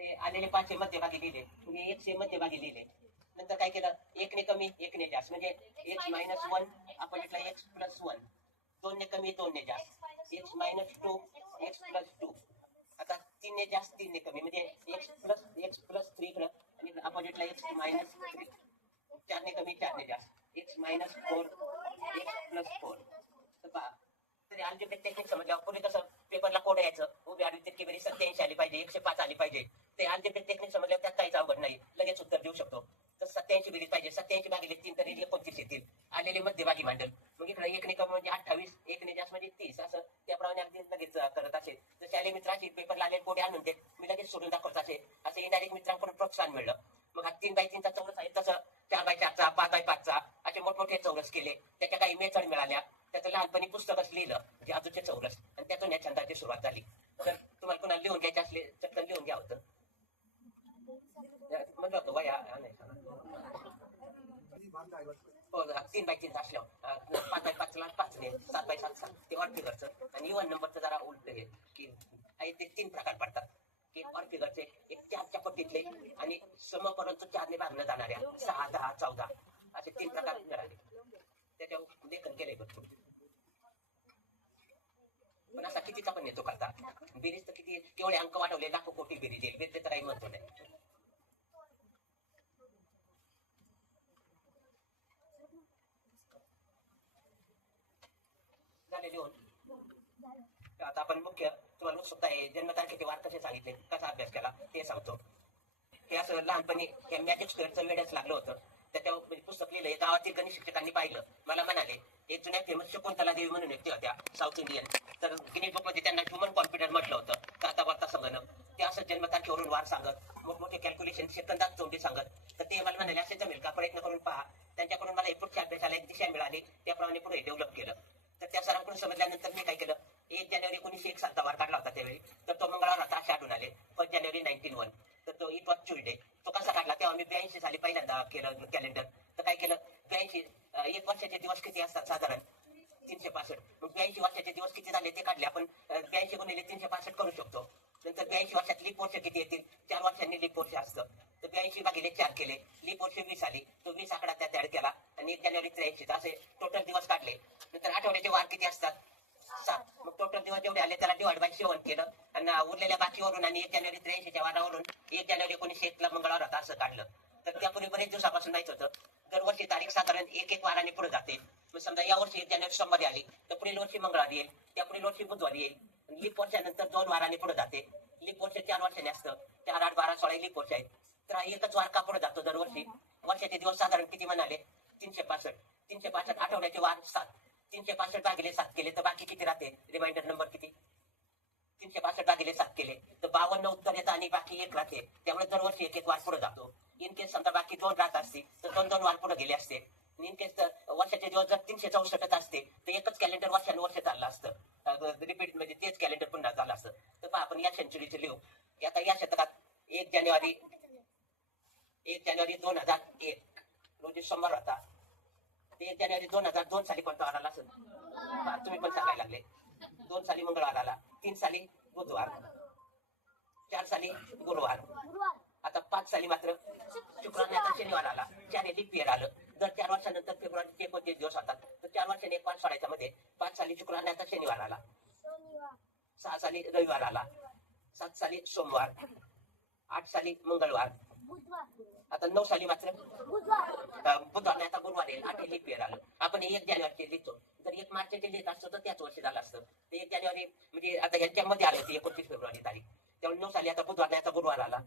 ते आलेले 500 मध्यभागी लिहिले, म्हणजे 100 मध्यभागी लिहिले. नंतर काय केलं, 1 ने कमी 1 ने जास्त, म्हणजे x-1 आपण घेतला x+1, 2 ने कमी 2 ने जास्त, x-2 x+2. आता 3 ने जास्त 3 ने कमी, म्हणजे x+3 आणि अपोजिटला x-3, 4 ने कमी 4 ने जास्त, x-4 x+4. तर पहा, तरी अल्जेब्रिक टेक्निक समजल्यावर पूर्वी कसं पेपरला कोड यायचं, उभी आडवी तिरकी बेरीज 87 आली पाहिजे, 105 आली पाहिजे. ते अल्जेब्रिक टेक्निक समजल्यावर त्यात काहीच अवघड नाही, लगेच उत्तर देऊ शकतो. तर 87 बेरीज पाहिजे, 87 भागिले 3 तरी 29 येतील, आलेले मध्यभागी मांडल. मग इकडे 1 ने कमी म्हणजे 28, 1 ने जास्त म्हणजे 30, असं त्याप्रमाणे अगदी लगेच करत असेल. तर शालेय मित्राची पेपरला आलेले कोडे आणून देत, मी लगेच सोडून दाखवत असे. असं इनडायरेक्ट मित्रांकडून प्रोत्साहन मिळलं. मग हा 3x3 चा चौरस आहे, तसं 4x4चा 5x5चा असे मोठमोठे चौरस केले. त्याच्या काही मेथड मिळाल्या. त्याचं लहानपणी पुस्तकच लिहिलं, जादूचे चौरस, आणि त्यातून या छंदाची सुरुवात झाली. तर तुम्हाला कोणाला लिहून घ्यायचे असले चटकन लिहून घ्या होतं. म्हणलं होतं वया नाही हो, 3x3 असल्यावर 5x5ला 5 ने, 7x7 ते ऑड फिगरचं, आणि इव्हन नंबरचं जरा उलट हे की ते 3 प्रकार पडतात की ऑड फिगरचे, एक 4च्या पट्टीतले आणि समपर्यंत 4 ने भागणं जाणाऱ्या 6, 10, 14 असे 3 प्रकार मिळाले. त्याच्यावर लेखन केलंय भरपूर. पण असा कितीचा पण येतो करता, बेरीज तर किती केवढे अंक वाढवले, लाखो कोटी बेरीज येईल, बेरीज तर काही महत्व नाही. झाले लिहून. आता आपण मुख्य तुम्हाला उत्सुकता आहे, जन्मतारखेचे वार कसे सांगितले, कसा अभ्यास केला ते सांगतो. हे असं लहानपणी हे मॅजिक स्क्वेअरचं वेळच लागलं होतं. त्याच्यावर म्हणजे पुस्तक लिहिलंय, गावातील गणित शिक्षकांनी पाहिलं, मला म्हणाले, एक जुन्या फेमस शकुंतला देवी म्हणून व्यक्ती होत्या, साऊथ इंडियन. तर गिनीज बुकमध्ये त्यांना ह्युमन कॉम्प्युटर म्हटलं होतं, आता वार्ता संगणक. ते असं जन्मतारखेवरून वार सांगत, मोठमोठे कॅल्क्युलेशन सेकंदात तोंडी सांगत. तर ते मला म्हणाले, असे जमेल का, प्रयत्न करून पहा. त्यांच्याकडून मला पुढच्या अभ्यासाला एक दिशा मिळाली, त्याप्रमाणे पुढे डेव्हलप केलं. तर त्या सरांकडून समजल्यानंतर मी काय केलं, 1 जानेवारी 1901 सालचा वार काढला होता त्यावेळी. तर तो मंगळवार होता असे आढळून आले, 1 जानेवारी 1901. तर तो इट वॉज ट्यूजडे. तो कसा काढला, तेव्हा मी 82 साली पहिल्यांदा केलं कॅलेंडर. तर काय केलं, 82 1 वर्षाचे दिवस किती असतात साधारण 365. मग 82 वर्षाचे दिवस किती झाले ते काढले आपण. 82 गुणिले 365 करू शकतो. नंतर 82 वर्षात लीप वर्ष किती येतील, 4 वर्षांनी लीप वर्ष असतं. तर 82 भागिले 4 केले, लीप वर्ष 20 आली. तो 20 आकडा त्यात ऍड केला आणि 1 जानेवारी 83 असे टोटल दिवस काढले. नंतर आठवड्याचे वार किती असतात, 7. मग टोटल दिवस जेवढे आले त्याला डिवाइड बाय 7 केलं, आणि उरलेल्या बाकीवरून आणि 1 जानेवारी 83च्या वारावरून 1 जानेवारी 1901 ला मंगळवार होता असं काढलं. तर त्यापूर्वी बरेच दिवसापासून माहित होतं. दरवर्षी तारीख साधारण 1-1 वाराने पुढे जाते. मग समजा या वर्षी 1 जानेवारी सोमवारी आली, तर पुढील वर्षी मंगळवारी येईल, त्या पुढील वर्षी बुधवारी येईल. लीप वर्षानंतर 2 वाराने पुढे जाते. लीप वर्ष 4 वर्षांनी असतं, 4, 8, 12, 16 लीप वर्ष आहेत. तर एकच वार का पुढे जातो दरवर्षी. वर्षाचे दिवस साधारण किती म्हणाले, 365. 365 आठवड्याचे वार 7. 365 भागिले 7 केले तर बाकी किती राहते, रिमाइंडर नंबर किती, 365 भागिले 7 केले तर 52 उत्तर येतं आणि बाकी 1 राहते. त्यामुळे दरवर्षी 1-1 वार पुढे जातो. इन केस समजा बाकी 2 राहत असते तर 2-2 वार पुढे गेले असते. इन केस वर्षाचे दिवस जर 364 असते तर एकच कॅलेंडर वर्षानुवर्ष चाललं असतं, रिपीट म्हणजे तेच कॅलेंडर पुन्हा झालं असतं. तर पहा आपण या सेंचुरीचे लिहू. आता या शतकात 1 जानेवारी 2001 रोजी सोमवार होता. 1 जानेवारी 2002 साली कोणता वार आला असेल, तुम्ही पण सांगायला लागले. 2 साली मंगळवार आला, 3 साली बुधवार, 4 साली गुरुवार. आता 5 साली मात्र शुक्रवार नाही तर शनिवार आला. 4 लीप इयर आलं. दर 4 वर्षानंतर फेब्रुवारीचे 29 दिवस होतात, तर 4 वर्षांनी 1 वार सोडायचा मध्ये. 5 साली शुक्रवार नाही तर शनिवार आला, 6 साली रविवार आला, 7 साली सोमवार, 8 साली मंगळवार. आता 9 साली मात्र बुधवार नाही आता गुरुवार येईल, 8 लीप इयर आलं. आपण 1 जानेवारीचे लिहितो, जर 1 मार्चचे लिहित असतो तर त्याच वर्षी झालं असतं. 1 जानेवारी म्हणजे आता ह्यांच्यामध्ये आले होते 29 फेब्रुवारी तारीख. त्यामुळे 9 साली आता बुधवार नाही आता गुरुवार आला,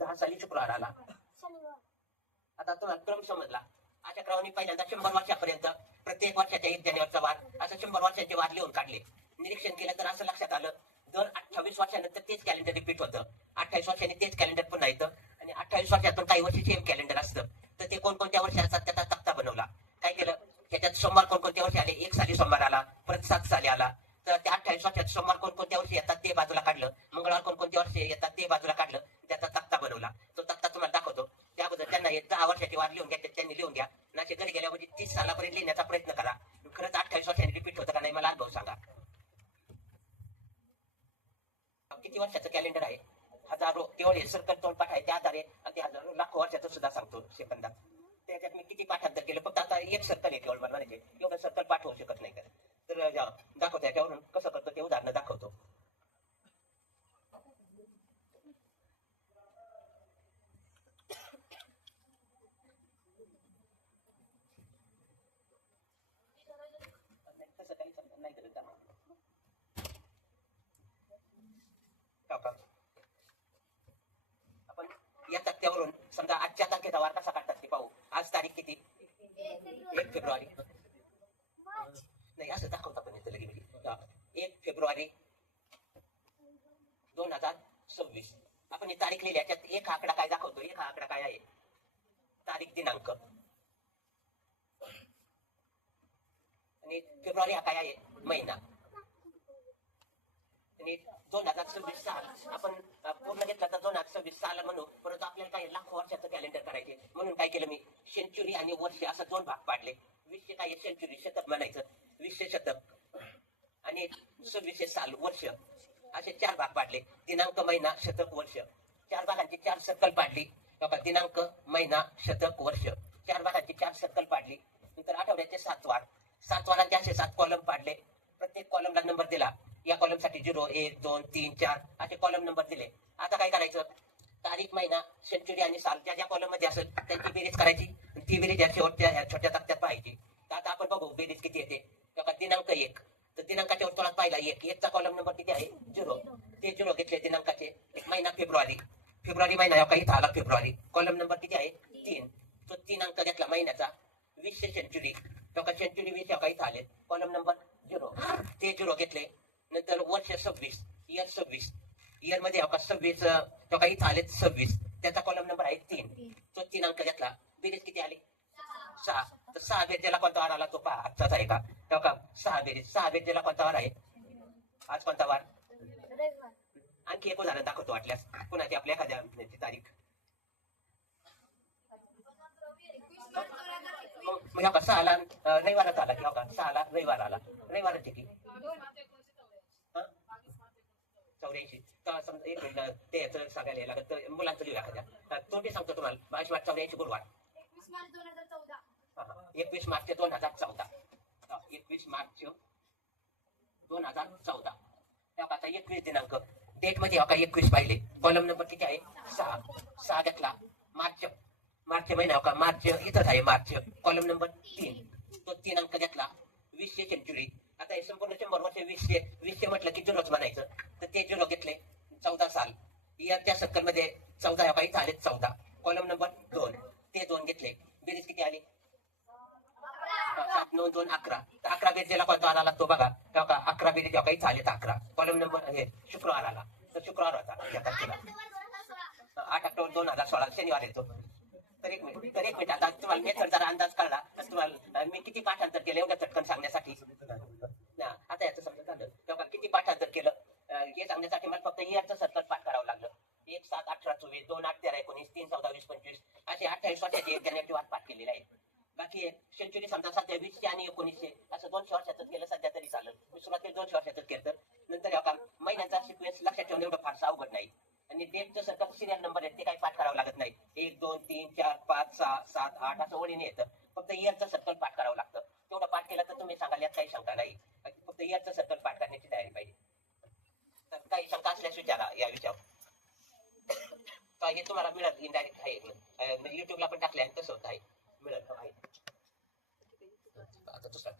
10 साली शुक्रवार आला. आता तुम्हाला क्रम समजला. अशा क्रमाने पहिल्यांदा 100 वर्षापर्यंत प्रत्येक वर्षाच्या 1 जानेवारीचा वार असं 100 वर्षांचे वार लिहून काढले. निरीक्षण केलं तर असं लक्षात आलं, दर 28 वर्षानंतर तेच कॅलेंडर रिपीट होतं. 28 वर्षांनी तेच कॅलेंडर पुन्हा येतं, आणि 28 वर्षातून काही वर्षी सेम कॅलेंडर असतं. तर ते कोणकोणत्या वर्षी असतात त्याचा तक्ता बनवला. काय केलं, त्याच्यात सोमवार कोणकोणत्या वर्षी आले, 1 साली सोमवार आला, परत 7 साली आला. तर त्या 28 वर्षात सोमवार कोणकोणत्या वर्षी येतात ते बाजूला काढलं, मंगळवार कोणकोणत्या वर्षी येतात ते बाजूला काढलं, त्याचा तक्ता बनवला. तो तक्ता तुम्हाला दाखवतो. त्याबद्दल त्यांना 10 वर्षाचे वार लिहून घ्या, त्यांनी लिहून घ्या. नाचे घरी गेल्यावर 30 सालापर्यंत लिहिण्याचा प्रयत्न करा. खरंच 28 वर्षांनी रिपीट होतं का नाही मला अनुभव सांगा. किती वर्षाचं कॅलेंडर आहे, हजारो केवळ हे सर्कल तोंड पाठ आहे त्या आधारे ते हजारो लाखो वर्षाचं सुद्धा सांगतो सेकंदात. त्याच्यात मी किती पाठांतर केलं, फक्त आता एक सर्कल आहे केवळ मला म्हणायचे, एवढं सर्कल पाठ होऊ शकत नाही. तर दाखवतो याच्यावरून कसं करतो ते उदाहरण दाखवतो. तसं काही नाही करत आपण या तक्त्यावरून समजा आजच्या तारखेचा वार कसा काढतात ते पाहू. आज तारीख किती? 1 फेब्रुवारी. नाही असं दाखवता पण येतं लगेच. 1 फेब्रुवारी 2026. आपण ही तारीख लिहिली, याच्यात एक आकडा काय दाखवतो? एक आकडा काय आहे? तारीख दिनांक. आणि फेब्रुवारी हा काय आहे? महिना. आणि 2026 साल आपण पूर्ण घेतला तर 2026 साल म्हणू, परंतु आपल्याला काही लाखो वर्षाचं कॅलेंडर करायचे म्हणून काय केलं मी, सेंचुरी आणि वर्ष असं 2 भाग पाडले. 20 काय सेंचुरी शतक म्हणायचं, 20 शतक आणि 26 साल वर्ष असे 4 भाग पाडले. दिनांक, महिना, शतक, वर्ष. 4 भागांची 4 सर्कल पाडली. दिनांक, महिना, शतक, वर्ष 4 भागांची 4 सर्कल पाडली. नंतर आठवड्याचे 7 वार, 7 वारांचे असे 7 कॉलम पाडले. प्रत्येक कॉलमला नंबर दिला. या कॉलम साठी 0, 1, 2, 3, 4 असे कॉलम नंबर दिले. आता काय करायचं? तारीख, महिना, सेंचुरी आणि साल ज्या ज्या कॉलम मध्ये असेल त्यांची बेरीज करायची. ती बेरीज या शेवटच्या छोट्या तक्त्यात पाहायची. तर आता आपण बघू बेरीज किती येते. दिनांक 1, तर दिनांकाच्या वर्तुळात पाहिला 1 चा कॉलम नंबर किती आहे? 0. ते 0 घेतले दिनांकाचे. महिना फेब्रुवारी, फेब्रुवारी महिना काही आला फेब्रुवारी, कॉलम नंबर किती आहे? 3. तो 3 अंक घेतला महिन्याचा. 20 सेंचुरी, सेंचुरी 20 काही आले, कॉलम नंबर 0. ते 0 घेतले. नंतर वर्ष 26, इयर 26, इयर मध्ये 26 काही आले 26, त्याचा कॉलम नंबर आहे 3. तो 3 अंक घेतला. बेरीज किती आली? 6. तर 6 बेरजेला कोणता वार आला तो पहा. आजचाच आहे का? 6 बेरीज, 6 बेरजेला कोणता वार आहे? आज कोणता वार? आणखी एक उदाहरण दाखवतो वाटल्यास. कुणाची आपल्या एखाद्या तारीख. मग 6ला रविवारच आला की 6ला रविवार आला. रविवारच की 84. समजा एक मिनिट ते सांगायला लागत, मुलांचं लिहू एखाद्या. तोंडी सांगतो तुम्हाला. 22 मार्च 84 गुरुवार. 21 मार्च 2014. 21 मार्च 2014. आता 21 दिनांक. डेट मध्ये 21 पाहिले. कॉलम नंबर किती आहे? 6 घेतला. मार्च, मार्च महिना मार्च इथंच आहे मार्च, कॉलम नंबर 3. तो 3 अंक घेतला. 20 सेंचुरी. आता हे संपूर्ण 100 वर्ष 20 म्हटलं की 0च म्हणायचं. तर ते 0 घेतले. 14 साल, इयरच्या सर्कल मध्ये 14 काही आले 14, कॉलम नंबर 2. ते 2 घेतले. बेरीज किती आली? 7, 9, 2, 11. तर 11 बेरजेला कोणता आला तो बघा. 11 बेरीज काही आले 11, कॉलम नंबर हे शुक्रवार आला. तर शुक्रवार होता 8 ऑक्टोबर 2016 शनिवार येतो. तर एक मिनिट आता तुम्हाला मेथड जरा अंदाज कळला तर तुम्हाला मी किती पाठांतर केलं एवढं चटकन सांगण्यासाठी. आता याचं समजा झालं तेव्हा किती पाठांतर केलं हे सांगण्यासाठी मला फक्त इयरचं सर्कल पाठ करावं लागलं. 1, 7, 18, 24, 2, 8, 13, 19, 3, 14, 20, 25 असे 28 वर्षाचे जनरेटिव्ह वाट पाठ केलेले आहे. बाकी सेंचुरी समजा सध्या 20 आणि 1900 असं 200 वर्षातच केलं सध्या तरी चालेल. मी सुरुवातीला 200 वर्षातच केलं. तर नंतर महिन्याचा सिक्वेन्स लक्षात ठेवणं एवढं फारसं अवघड नाही. आणि डेटचं सर्कल सिरियल नंबर आहे ते काही पाठ करावं लागत नाही. 1, 2, 3, 4, 5, 6, 7, 8 असं ओळीने येतं. फक्त इयरचं सर्कल पाठ करावं लागतं. तेवढं पाठ केलं तर तुम्ही सांगाल यात काही शंका नाही. फक्त इयरचं सर्कल पाठ करण्याची तयारी पाहिजे. तर काही शंका असल्यास विचारा या विषयावर. हे तुम्हाला मिळत इनडायरेक्ट आहे. युट्यूबला पण टाकले आणि तसं होत आहे मिळत आहे. आता दुसरा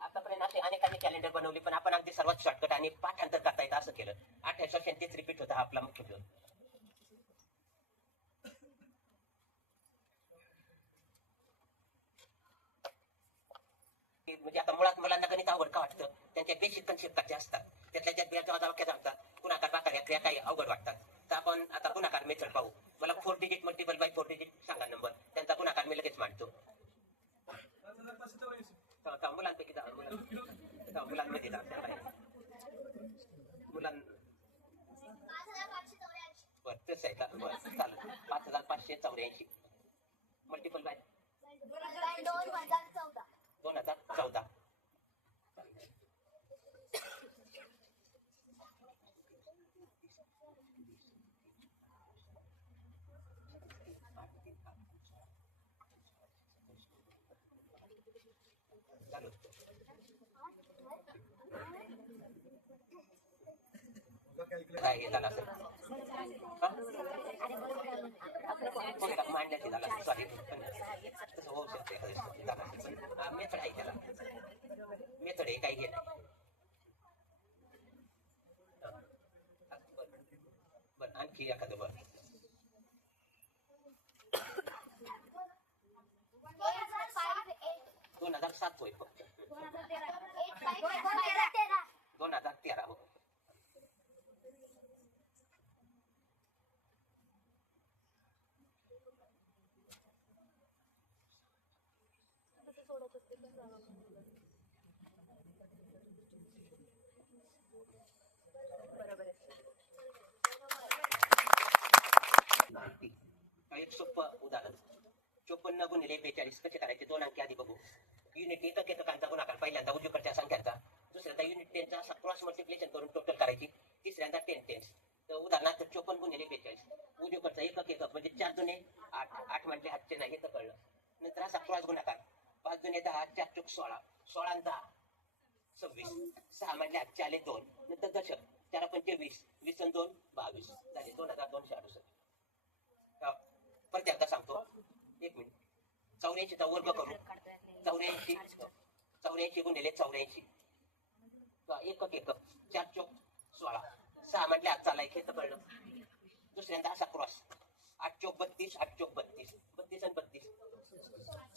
आतापर्यंत असे अनेकांनी कॅलेंडर बनवली पण आपण अगदी सर्वात शॉर्टकट आणि पाठांतर करता येतं असं केलं. 28 वर्षांनी तेच रिपीट होता आपला मुख्य उपयोग. म्हणजे आता मुळात मुलांना गणित आवड का वाटतं? त्यांच्या बेसिक कन्सेप्ट असतात. त्यातल्या त्यात बिहारच्या वाक्य सांगतात. गुणाकार बाकार या क्रिया काही अवघड वाटतात. तर आपण आता गुणाकार मेथड पाहू. मला 4 डिजिट मल्टिपल बाय 4 डिजिट सांगा नंबर. त्यांचा गुणाकार मी लगेच मांडतो. मुलांपैकी मुलांमध्ये बरं तसं आहे का? बरं चालेल. 5584 मल्टिपल बाय 2014. काय हे झालं असेल मांडण्यात झाला सॉरी पण तसं होऊ शकते मेथड आहे त्याला मेथड आहे काही हे नाही बरं आणखी एखादं बरं 2007 होईल फक्त 2013 हो एक सोपं उदाहरण 54 गुणिले 42 कसे करायचे दोन अंकी आधी बघू युनिट एककांचा गुणाकार पहिल्यांदा उजवीकडच्या संख्यांचा दुसऱ्यांदा युनिट टेनचा असा क्रॉस मल्टिप्लिकेशन करून टोटल करायची तिसऱ्यांदा 10 टेन्स तर उदाहरणार्थ 54 गुणिले 42 उजवीकडचा एकक म्हणजे 4 दुने 8 8 म्हणजे 8 नाही हे तर कळलं नंतर असा क्रॉस गुणाकार 5 दुने 10 4 चूक 16 16 आणि 10 26 6 म्हणजे 8 4 2 नंतर दशक 4 पंचे 20 20 आणि 2 22 झाले 2268 परत एकदा सांगतो एक मिनिट 84 चा वर्ग करू 84 गुणिले 84 एकक 4 चौक 16 6 म्हटले आज चालाय हे तर कळलं दुसऱ्यांदा असा क्रॉस 8 चौक 32 8 चौक 32 32 आणि 32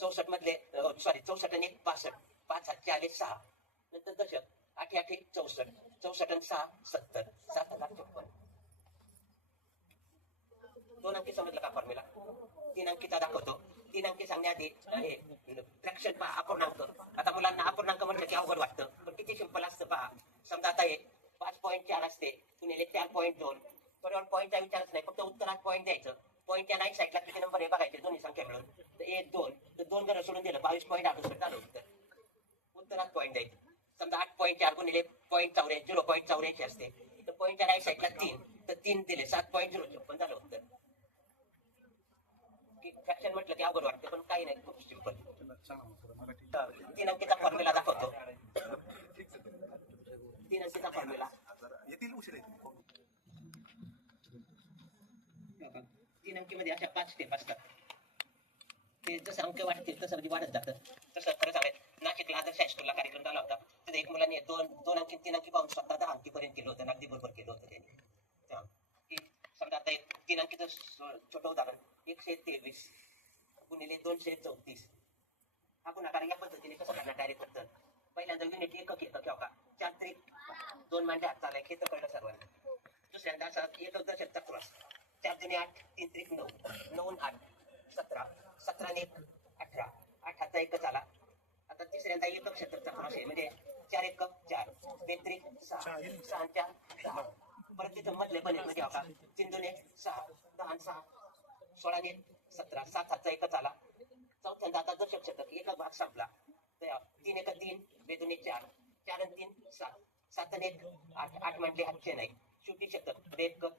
64 मधले सॉरी 64 आणि 1 65 5 7 40 6 नंतर दशक 8 8 64 64 आणि 6 70 7054 दोन अंकी समजलं का फॉर्म्युला 3 अंकीचा दाखवतो 3 अंकी सांगण्याआधी हे फ्रॅक्शन पहा अपूर्णांक आता मुलांना अपूर्णांक म्हटलं की अवघड वाटतं पण किती सिंपल असतं पहा समजा आता हे 5.4 असते गुणिले 4.2 बरोबर पॉईंटचा विचारच नाही फक्त उत्तरात पॉईंट द्यायचं पॉईंटच्या नाही साईडला किती नंबर हे बघायचे दोन्ही संख्या मिळून तर 1 2 तर 2 घरं सोडून दिलं 22.68 झालं उत्तरात पॉईंट द्यायचं समजा 8.4 गुणिले 0.84 असते तर पॉईंटच्या राईट साईडला 3 तर 3 दिले 7.056 झालं उत्तर फ्रॅक्शन म्हटलं की अवघड वाटतं पण काही नाही खूप सिंपल 3 अंकीचा फॉर्म्युला दाखवतो 3 अंकीचा फॉर्म्युला 3 अंकीमध्ये अशा 5 स्टेप असतात ते जसं अंक वाढतील तसं वाढत जातं तसं खरं सांगायचं नाशिकला आदर्श हायस्कूलला कार्यक्रम झाला होता तर एक मुलांनी दोन अंकी 3 अंकी पाहून स्वतः 10 अंकीपर्यंत केलं होतं अगदी बरोबर केलं होतं त्यांनी समजा आता 3 अंकीचं छोटं उदाहरण 123 गुणिले 234 हा गुणाकार या पद्धतीने कसं करणार डायरेक्ट उत्तर पहिल्यांदा युनिट एकक का 4 त्रिक 2 म्हणजे 8 चालाय हे तर कळलं सर्वांना दुसऱ्यांदा असा एकक दशकचा क्रॉस 4 दुने 8 3 त्रिक 9 9 8 17 17 ने 1 18 18चा एकच आला आता तिसऱ्यांदा एकक शतकचा क्रॉस आहे म्हणजे 4 1 4 2 त्रिक 6 6 4 10 परत तिथं मधले पण म्हणजे का 3 दुने 6 10 6 16 ने 17 7 7चा एकच आला चौथ्यांदा आता दशक शतक एकच भाग संपला 3 1 3 2 दुने 4 4 आणि 3 7 7 आणि 1 8 8 म्हणजे 8 नाही शेवटी शतक 2 1 2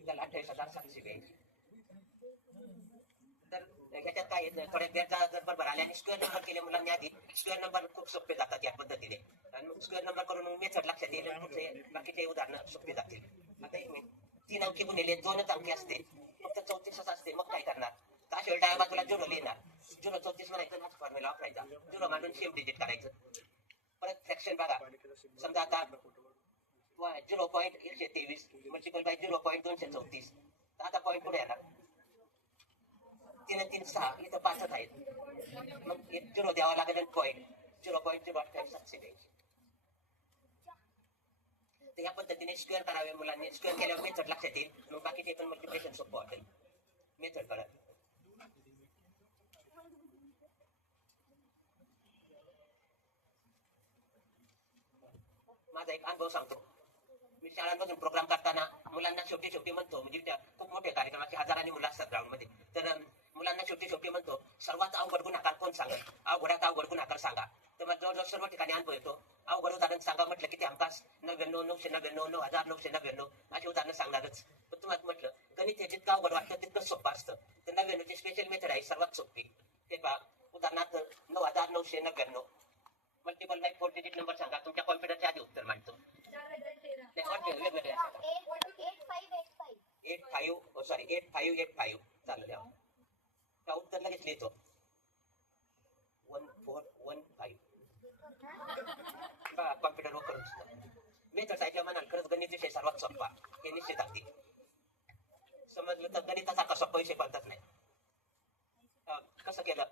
त्याला 28,782 तर ह्याच्यात काय थोड्या बेरजा जर बरोबर आले आणि स्क्वेअर नंबर केले मुलांनी आधी स्क्वेअर नंबर खूप सोपे जातात या पद्धतीने आणि मग स्क्वेअर नंबर करून मेथड लक्षात येईल बाकीचे उदाहरणं सोपे जातील आता 3 अंकी गुणिले 2च अंकी असते फक्त 34 असते मग काय करणार तर अशा वेळी डाव्या बाजूला 0 लिहिणार 0 34 म्हणायचं हाच फॉर्म्युला वापरायचा 0 मांडून सेम डिजिट करायचं परत फ्रॅक्शन बघा समजा आता 0.123 मल्टिपल बाय 0.234 तर आता पॉईंट पुढे येणार 3 आणि 3 6 इथं 5च आहेत मग 0 द्यावा लागेल पॉईंट 0.028 तर या पद्धतीने स्क्वेअर करावे मुलांनी स्क्वेअर केल्यावर मेथड लक्षात येईल मग बाकीचे पण मल्टिप्लिकेशन सोपं वाटेल मेथड करा माझा एक अनुभव सांगतो मी शाळांमधून प्रोग्राम करताना मुलांना शेवटी म्हणतो म्हणजे खूप मोठे कार्यक्रमाचे हजारांनी मुलं असतात ग्राउंड मध्ये तर मुलांना शेवटी शेवटी म्हणतो सर्वात अवघड गुन्हाकार कोण सांगत, अवघडात अवघड गुन्हाकार सांगा. तर मग जवळजवळ सर्व ठिकाणी अनुभव येतो. अवघड उदाहरण सांगा म्हटलं की ते हमखास 99, 999, 9999 अशी उदाहरणं सांगणारच. पण तुम्हाला म्हटलं गणित हे जितकं अवघड वाटतं तितकं सोपं असतं. तर 99ची स्पेशल मेथड आहे सर्वात सोपी. ते पहा, उदाहरणार्थ 9999 मल्टिपल बाय 4 डिजिट नंबर सांगा. तुमच्या कॉम्प्युटरच्या आधी उत्तर मांडतो. वेगवेगळे सांगा. 8585 चालू द्या. त्या उत्तर लगेच लिहितो 1415. कॉम्प्युटर ओपन मेथड ऐकल्या म्हणाल खरंच गणित विषय सर्वात सोपा हे निश्चित अगदी. समजलं तर गणितासारखा सोपा विषय बनतच नाही. कसं केलं,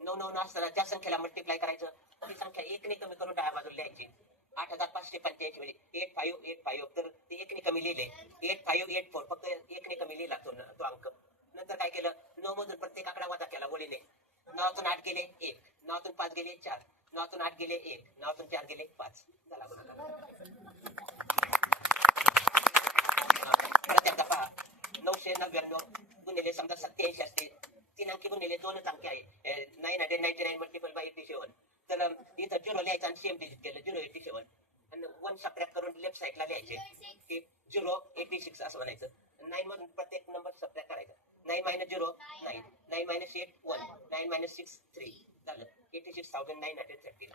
9 असताना ज्या संख्येला मल्टिप्लाय करायचं ती संख्या एकने कमी करून डाव्या बाजूला लिहायची. 8585 म्हणजे 8585 तर ते एकने कमी लिहिले. 8584 फक्त एकने कमी लिहिला तो अंक. नंतर काय केलं, 9 मधून प्रत्येक आकडा वजा केला ओळीने. 9तून 8 गेले 1, 9तून 5 गेले 4, 9तून 8 गेले 1, 9तून 4 गेले 5. झाला परत एकदा पहा, 999 गुणिले समजा 87 असते, 3 अंकी गुणिले 2 अंकी आहे 999 मल्टिपल बाय 87. तर इथं 0 लिहायचं आणि सेम डिजिट केलं 087 आणि 1 सबट्रॅक्ट करून लेफ्ट साईडला लिहायचे की 086 असं म्हणायचं. 9 मधून प्रत्येक नंबर सबट्रॅक्ट करायचा. 9 - 0 9, 9 - 8 1, 9 - 6 3 झालं 86,930.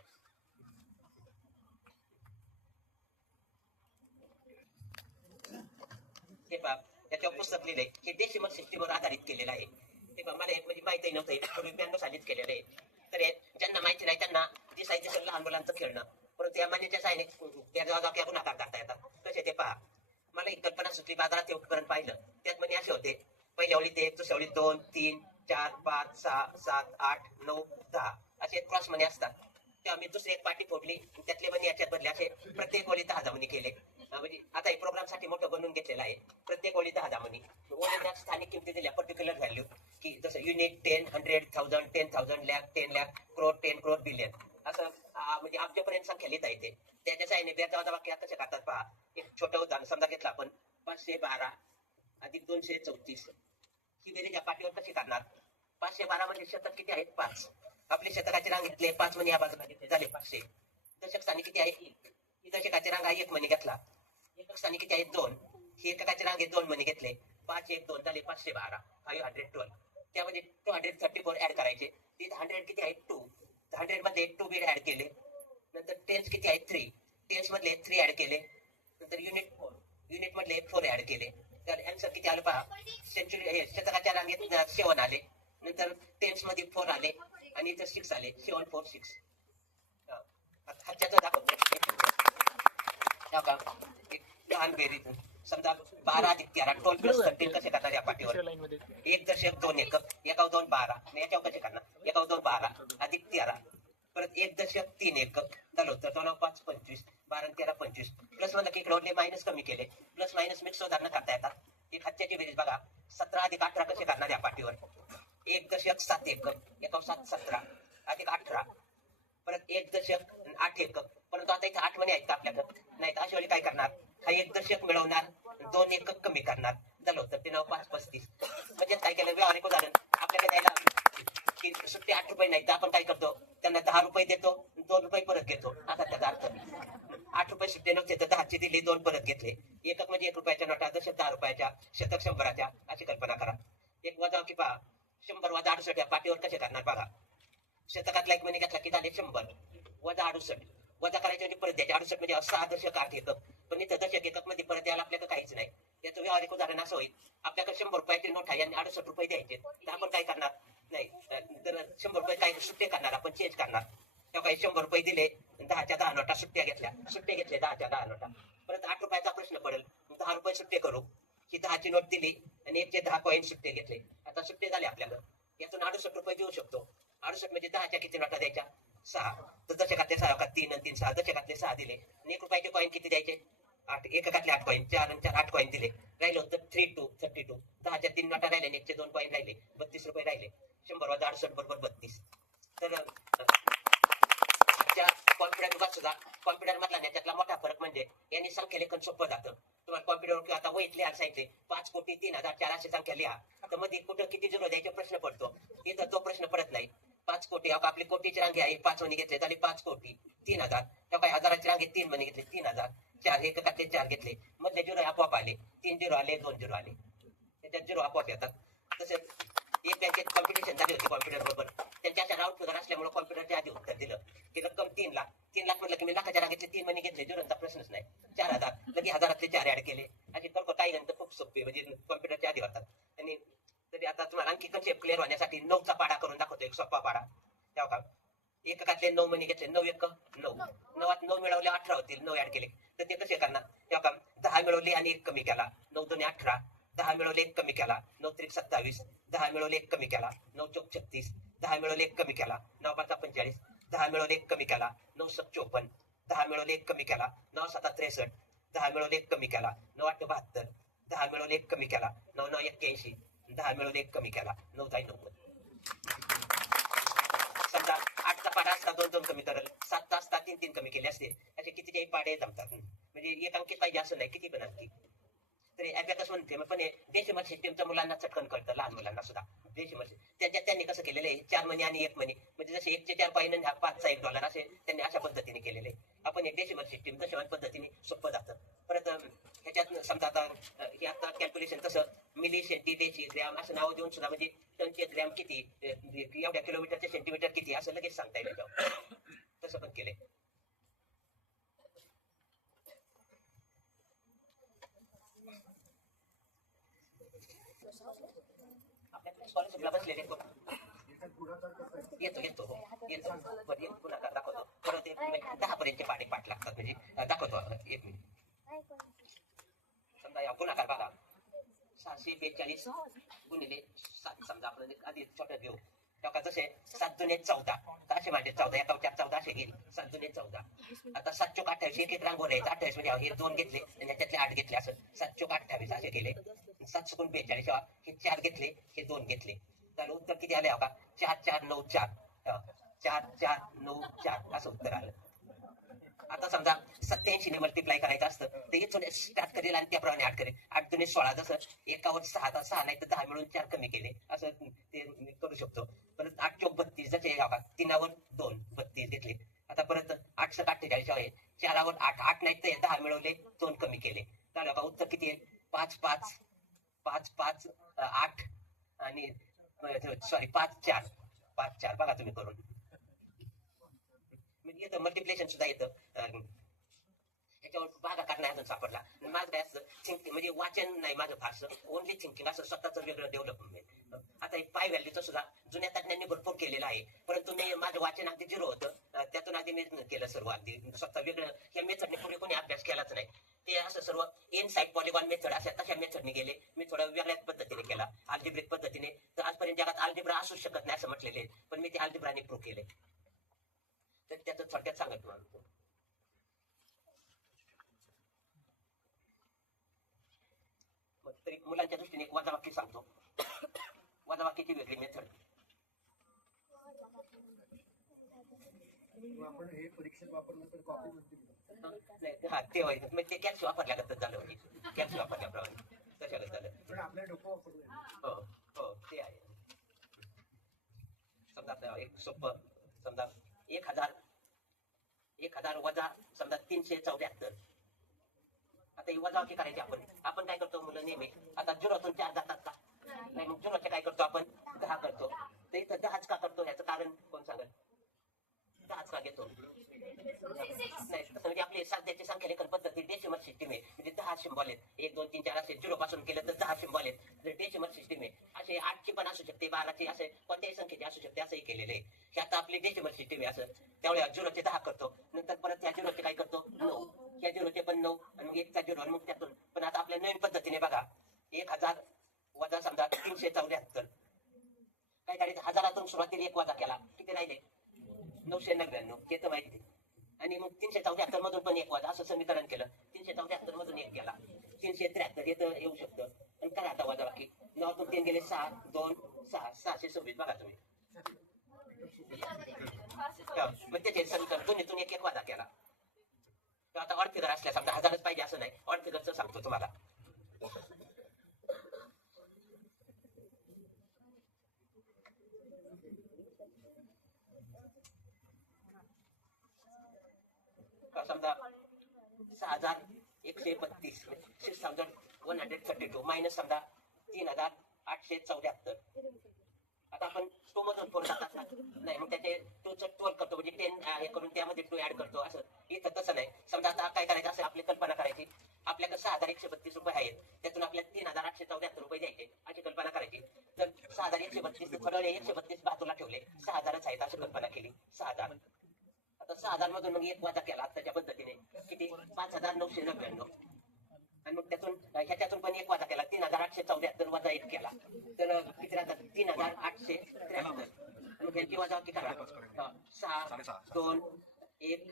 हे पहा, त्याच्यावर पुस्तक लिहिलंय हे डेसिमल सिस्टीमवर आधारित केलेलं आहे. ते पहा, मला म्हणजे माहिती नव्हतं, पूर्वी 92 सालीच केलेलं आहे. तर ज्यांना माहिती नाही त्यांना दिसायचं लहान मुलांचं खेळणं, परंतु या मान्यच्या सायने त्या गुन्हाकार करता येतात. कसे ते पहा, मला एक कल्पना सुचली. बाजारात ते उपकरण पाहिलं, त्यात म्हणे असे होते, पहिल्या ओळीत 1, दुसऱ्या ओळीत 2, 3, 4, 5, 6, 7, 8, 9, 10 असे क्रॉस म्हणे असतात. तेव्हा मी दुसरी एक पाटी फोडली, त्यातले म्हणे याच्यात बदले असे प्रत्येक ओळीत 10 जमिनी केले. म्हणजे आता हे प्रोग्राम साठी मोठं बनवून घेतलेलं आहे. प्रत्येक ओळीत 10 जमिनी ओळीच्या स्थानिक किमती दिल्या, पर्टिक्युलर व्हॅल्यू की जसं युनिट 10, 100, 1000, 10,000, लाख, 10 लाख, करोड, 10 करोड, बिलियन असं म्हणजे अब्जपर्यंत संख्या लिहिता येते. त्याच्या साईने बेरजा वाक्य कसे करतात पहा. एक छोटं उदाहरण समजा घेतलं आपण, 512 अधिक 234 ही बेरीज या पाठीवर कशी करणार. 512 म्हणजे शतक किती आहेत 5. आपले शतकाचे रांग घेतले 5 म्हणे या बाजूला घेतले झाले 500. दशक स्थानी किती आहे 1. ही दशकाचे रांग आहे 1 म्हणे घेतला. एकक स्थानी किती आहेत 2. ही एककाचे रांग 2 म्हणे घेतले. 5 1 2 झाले 512. 512 त्यामध्ये 234 ऍड करायचे. 100 किती आहेत 2. 100 मध्ये 2 बीड ऍड केले. नंतर टेन्स किती आहेत 3. टेन्स मधले 3 ऍड केले. नंतर युनिट 4. युनिट मधले 4 ऍड केले. तर आन्सर किती आलं पहा. सेंचुरी शतकाच्या रांगेत 7 आले. नंतर टेन्स मध्ये 4 आले आणि इथं 6 आले. 7 4 6. हाच्याचं दाखवतो एक लहान बेरीज. समजा 12 अधिक 13 12 प्लस 13 कसे करणार या पाठीवर. 1 दशक 2 एकक, 1 2 12 याच्यावर कसे करणार. 1 2 12 अधिक 13 परत 1 दशक 3 एकक झालं तर 2 5 25 12 13 25 प्लस म्हणलं की इकडे मायनस कमी केले. प्लस मायनस मिक्स उदाहरणं करता येतात. एक हातच्याची बेरीज बघा. 17 अधिक 18 कसे करणार या पाठीवर. 1 दशक 7 एकक, 1 7 17 अधिक 18 परत 1 दशक 8 एकक. परंतु आता इथे 8 म्हणे आहेत का आपल्याकडे नाही. अशा वेळी काय करणार, हा 1 दशक मिळवणार 2 एकक कमी करणार झालं तर ते 9 5 35. म्हणजे काय केलं व्यावहारिक उदाहरण आपल्याला द्यायला की सुट्टे 8 रुपये नाही तर आपण काय करतो त्यांना 10 रुपये देतो 2 रुपये परत घेतो. आता त्याचा अर्थ 8 रुपये सुट्टे नव्हते तर 10चे दिले 2 परत घेतले. एकक म्हणजे 1 रुपयाच्या नोटा, दशक 10 रुपयाच्या, शतक 100च्या अशी कल्पना करा. एक वजा की पहा 100 वजा 68 या पाठीवर कसे करणार बघा. शतकातला 1 महिने घेतला की झाले 100 वजा 68 वजा करायचे म्हणजे परत द्यायचे. 68 म्हणजे 6 दशक 8 एकक. पण इथं दशक एकक मध्ये परत यायला आपल्याकडे काहीच नाही. याचं व्यावहारिक उदाहरण असं होईल, आपल्याकडे 100 रुपयाची नोट आहे आणि 68 रुपये द्यायचे तर आपण काय करणार नाही. तर 100 रुपये काय सुट्टे करणार आपण चेंज करणार. तेव्हा काही 100 रुपये दिले 10च्या 10 नोटा सुट्ट्या घेतल्या. सुट्टे घेतले 10च्या 10 नोटा. परत 8 रुपयाचा प्रश्न पडेल 10 रुपये सुट्टे करू. ही 10ची नोट दिली आणि 1चे 10 कॉईन सुट्टे घेतले. आता सुट्टे झाले आपल्याला. यातून 68 रुपये देऊ शकतो. 68 म्हणजे 10च्या किती नोटा द्यायच्या 6. तर दशकातले 6 का 3 आणि 3 6 दशकातले 6 दिले आणि 1 रुपयाचे कॉईन किती द्यायचे 8. एककातले 8 कॉईन 4 आणि 4 8 कॉईन दिले. राहिलं होतं 3 2 32. 10च्या 3 नोटा राहिले आणि 1चे 2 कॉईन राहिले 32 रुपये राहिले. 100 वजा 68 बरोबर 32. तर कॉन्फिडंट युगात सुद्धा कॉन्फिडंट मधला त्यातला मोठा फरक म्हणजे यांनी संख्या लेखन सोपं जातं. तुम्हाला कॉम्प्युटरवर किंवा आता वहीत लिहायला सांगितले 5,03,004 अशी संख्या लिहा. तर मध्ये कुठं किती झिरो द्यायचा प्रश्न पडतो. इथं तो प्रश्न पडत नाही. 5 कोटी आपली कोटीची रांगे आहे, 5 मनी घेतले झाले 5 कोटी 3,000. तेव्हा काय हजाराची रांगे 3 मनी घेतले 3,000. 4 एक टाकले 4 घेतले, मधले झिरो आपोआप आले. 3 झिरो आले, 2 झिरो आले, त्याच्यात झिरो आपोआप येतात. तसेच एक बँकेत कॉम्पिटिशन झाली होती कॉम्प्युटर बरोबर. त्यांच्या अशा राऊंड फिगर असल्यामुळे कॉम्प्युटरच्या आधी उत्तर दिलं की रक्कम 3 लाख. 3 लाख म्हटलं की मी लाखाच्या रांगेतले 3 मनी घेतले, झिरोचा प्रश्नच नाही. 4,000 लगे हजारातले 4 ऍड केले. अशी काही गणित खूप सोपे म्हणजे कॉम्प्युटरच्या आधी होतात. आणि तरी आता तुम्हाला आणखी कन्सेप्ट क्लिअर होण्यासाठी 9चा पाडा करून दाखवतो, एक सोपा पाडा. तेव्हा का एककातले 9 मनी घेतले, 9 1 9, 9 9 मिळवले 18 होतील, 9 ऍड केले तर ते कसे करणार. तेव्हा का 10 मिळवले आणि 1 कमी केला, 9 2 18. 10 मिळवले 1 कमी केला, 9 3 27. 10 मिळवले 1 कमी केला, 9 4 36. 10 मिळवले 1 कमी केला, 9 5 45. 10 मिळवले 1 कमी केला, 9 7 54. 10 मिळवले 1 कमी केला, 9 7 63. 10 मिळवले 1 कमी केला, 9 8 72. 10 मिळवले 1 कमी केला, 9 9 81. 10 मिळवले 1 कमी केला, 9 10 90. समजा 8चा पाडा असता 2 2 कमी करल, 7चा असता 3 3 कमी केले असते. असे कितीच्याही पाडे जमतात. म्हणजे एक अंकित पाहिजे असं नाही, किती पण अंकित. तरी अभ्यास म्हणते पण डेसिमल सिस्टीमच्या मुलांना चटकन कळतं, लहान मुलांना सुद्धा. डेसिमल त्याच्यात त्यांनी कसं केलेलं आहे, 4 मनी आणि 1 मनी म्हणजे जसे 1 चे 4 पाहिजे 5चा $1 असे त्यांनी अशा पद्धतीने केलेले आहे. आपण एक डेसिमल सिस्टीम दशमान पद्धतीने सोपं जातं. परत ह्याच्यात समजा आता हे आता कॅल्क्युलेशन तसं मिली सेंटी डेसी ग्रॅम असं नाव देऊन सुद्धा म्हणजे टनचे ग्रॅम किती, एवढ्या किलोमीटरचे सेंटीमीटर किती असं लगेच सांगता येईल. तसं पण केलंय. स्कॉलरशिपला बसलेले येतो येतो हो येतो. बरं येतो पुन्हा दाखवतो. परत 10 पर्यंतचे पाडे पाठ लागतात म्हणजे दाखवतो. 1 मिनिट. समजा या गुणाकार बघा, 642 गुणिले 7. समजा आपण आधी छोट्यात घेऊ. तेव्हा जसे 7 दुने 14, असे माझे 14 एका 4 14 असे गेले, 7 दुने 14. आता 7 चोक 28 एक एक रांगोर यायचं, 28 म्हणजे हे 2 घेतले आणि त्याच्यातले 8 घेतले, असं 7 चोक 28 असे गेले. 7 चुकून 42 हे 4 घेतले, हे 2 घेतले, तर उत्तर किती आले का 4 4 9 4. 4 4 9 4 असं उत्तर आलं. आता समजा 87 ने मल्टिप्लाय करायचं असतं तर हे थोडे स्टार्ट करेल आणि त्याप्रमाणे 8 करेल. 8 दुने 16, जसं एकावर 6 6 नाही तर 10 मिळून 4 कमी केले असं ते करू शकतो. परत 8 चोक 32, जसे 3वर 2 32 घेतले. आता परत 8 7 48 आहे, 4वर 8 8 नाही तर 10 मिळवले 2 कमी केले, तर उत्तर किती येईल 5 5 5 5 8 आणि सॉरी 5 4 5 4. बघा तुम्ही करून येतं, मल्टिप्लिकेशन सुद्धा येतं. याच्यावर भागा करण्या अजून सापडला. माझं काय असतं थिंकिंग म्हणजे वाचन नाही माझं फारसं, ओनली थिंकिंग असं स्वतःचं वेगळं डेव्हलपमेंट. आता एक पाय व्हॅल्यूचं सुद्धा जुन्या तज्ञांनी भरपूर केलेलं आहे, परंतु मी माझं वाचन अगदी 0 होतं. त्यातून आधी मी केलं सर्व अगदी स्वतः वेगळं. या मेथडने पुढे कोणी अभ्यास केलाच नाही. ते असं सर्व इनसाइड पॉलिगॉन मेथड अशा तशा मेथडने गेले. मी थोडं वेगळ्याच पद्धतीने केला, अल्जेब्रिक पद्धतीने. तर आजपर्यंत जगात अल्जेब्रा असू शकत नाही असं म्हटलेले, पण मी ते अल्जेब्राने प्रूव्ह केले. तर त्याचं थोडक्यात सांगत म्हणतो. तरी मुलांच्या दृष्टीने एक वजाबाकी सांगतो. वजाबाकीची वेगळी मेथड. आपण हे परीक्षेत वापरलं तर कॉपी म्हणते. हा ते व्हायचं म्हणजे ते कॅल्श वापरल्यागत झालं, म्हणजे कॅल्श वापरल्याप्रमाणे तशागत झालं. पण आपल्या डोकं वापरलं. हो हो ते आहे. समजा एक सोपं, समजा 1000 वजा समजा 374. आता ही वजाबाकी करायची आपण काय करतो मुलं नेहमी. आता 0तून 4 जातात का नाही, मग 0चे काय करतो आपण 10 करतो. तर इथं 10च का करतो याचं कारण कोण सांगेल. 10च का घेतो नाही, तसं म्हणजे आपली साध्याची संख्या लेखन पद्धती डेसिमल सिस्टीम आहे. म्हणजे 10 सिम्बॉल आहेत, 1 2 3 4 असे 0 पासून केलं तर 10 सिम्बॉल आहेत. डेसिमल सिस्टीम आहे. असे 8ची पण असू शकते, 12ची, असे कोणत्याही संख्येची असू शकते, असंही केलेलं आहे. हे आता आपली डेसिमल सिस्टीम आहे. असं त्यामुळे 0चे 10 करतो, नंतर परत या 0चे काय करतो 9, या 0चे पण 9 आणि मग 1चा 0 आणि मग त्यातून. पण आता आपल्या नवीन पद्धतीने बघा, 1000 वजा समजा 374. काय करायचं, हजारातून सुरुवातीला 1 वजा केला, किती राहिले 999, ते तर माहिती. आणि मग 374 मधून पण 1 वजा, असं समीकरण केलं. 374 मधून 1 गेला, 373 येतं येऊ शकतं. आणि करा आता वजा बाकी. 9तून 3 गेले 6 2 6 626. बघा तुम्ही मग त्याचे समीकरण दोन्हीतून 1 1 वजा केला. तर आता ऑड फिगर असल्या समजा 1000च पाहिजे असं नाही, ऑड फिगरचं सांगतो तुम्हाला. समजा 6,132 6,132 मायनस समजा 3,874. आता आपण टू मधून 4 जातात ना, नाही मग त्याचे 12 करतो म्हणजे 10 हे करून त्यामध्ये 2 ऍड करतो. असं इथं तसं नाही. समजा आता काय करायचं असं आपली कल्पना करायची, आपल्याकडे 6,132 रुपये आहेत, त्यातून आपल्याला 3,874 रुपये द्यायचे अशी कल्पना करायची. तर 6,132 थोडं 132 बाजूला ठेवले, 6,000च आहेत अशी कल्पना केली. 6,000 आता 6,000 मधून मग एक वजा केला आताच्या पद्धतीने किती 5,999 आणि मग त्यातून ह्याच्यातून पण एक वजा केला 3,874 वजा 1 केला तर किती राहतात 3,873. मग ह्यांची वजा किती करा 6 2 1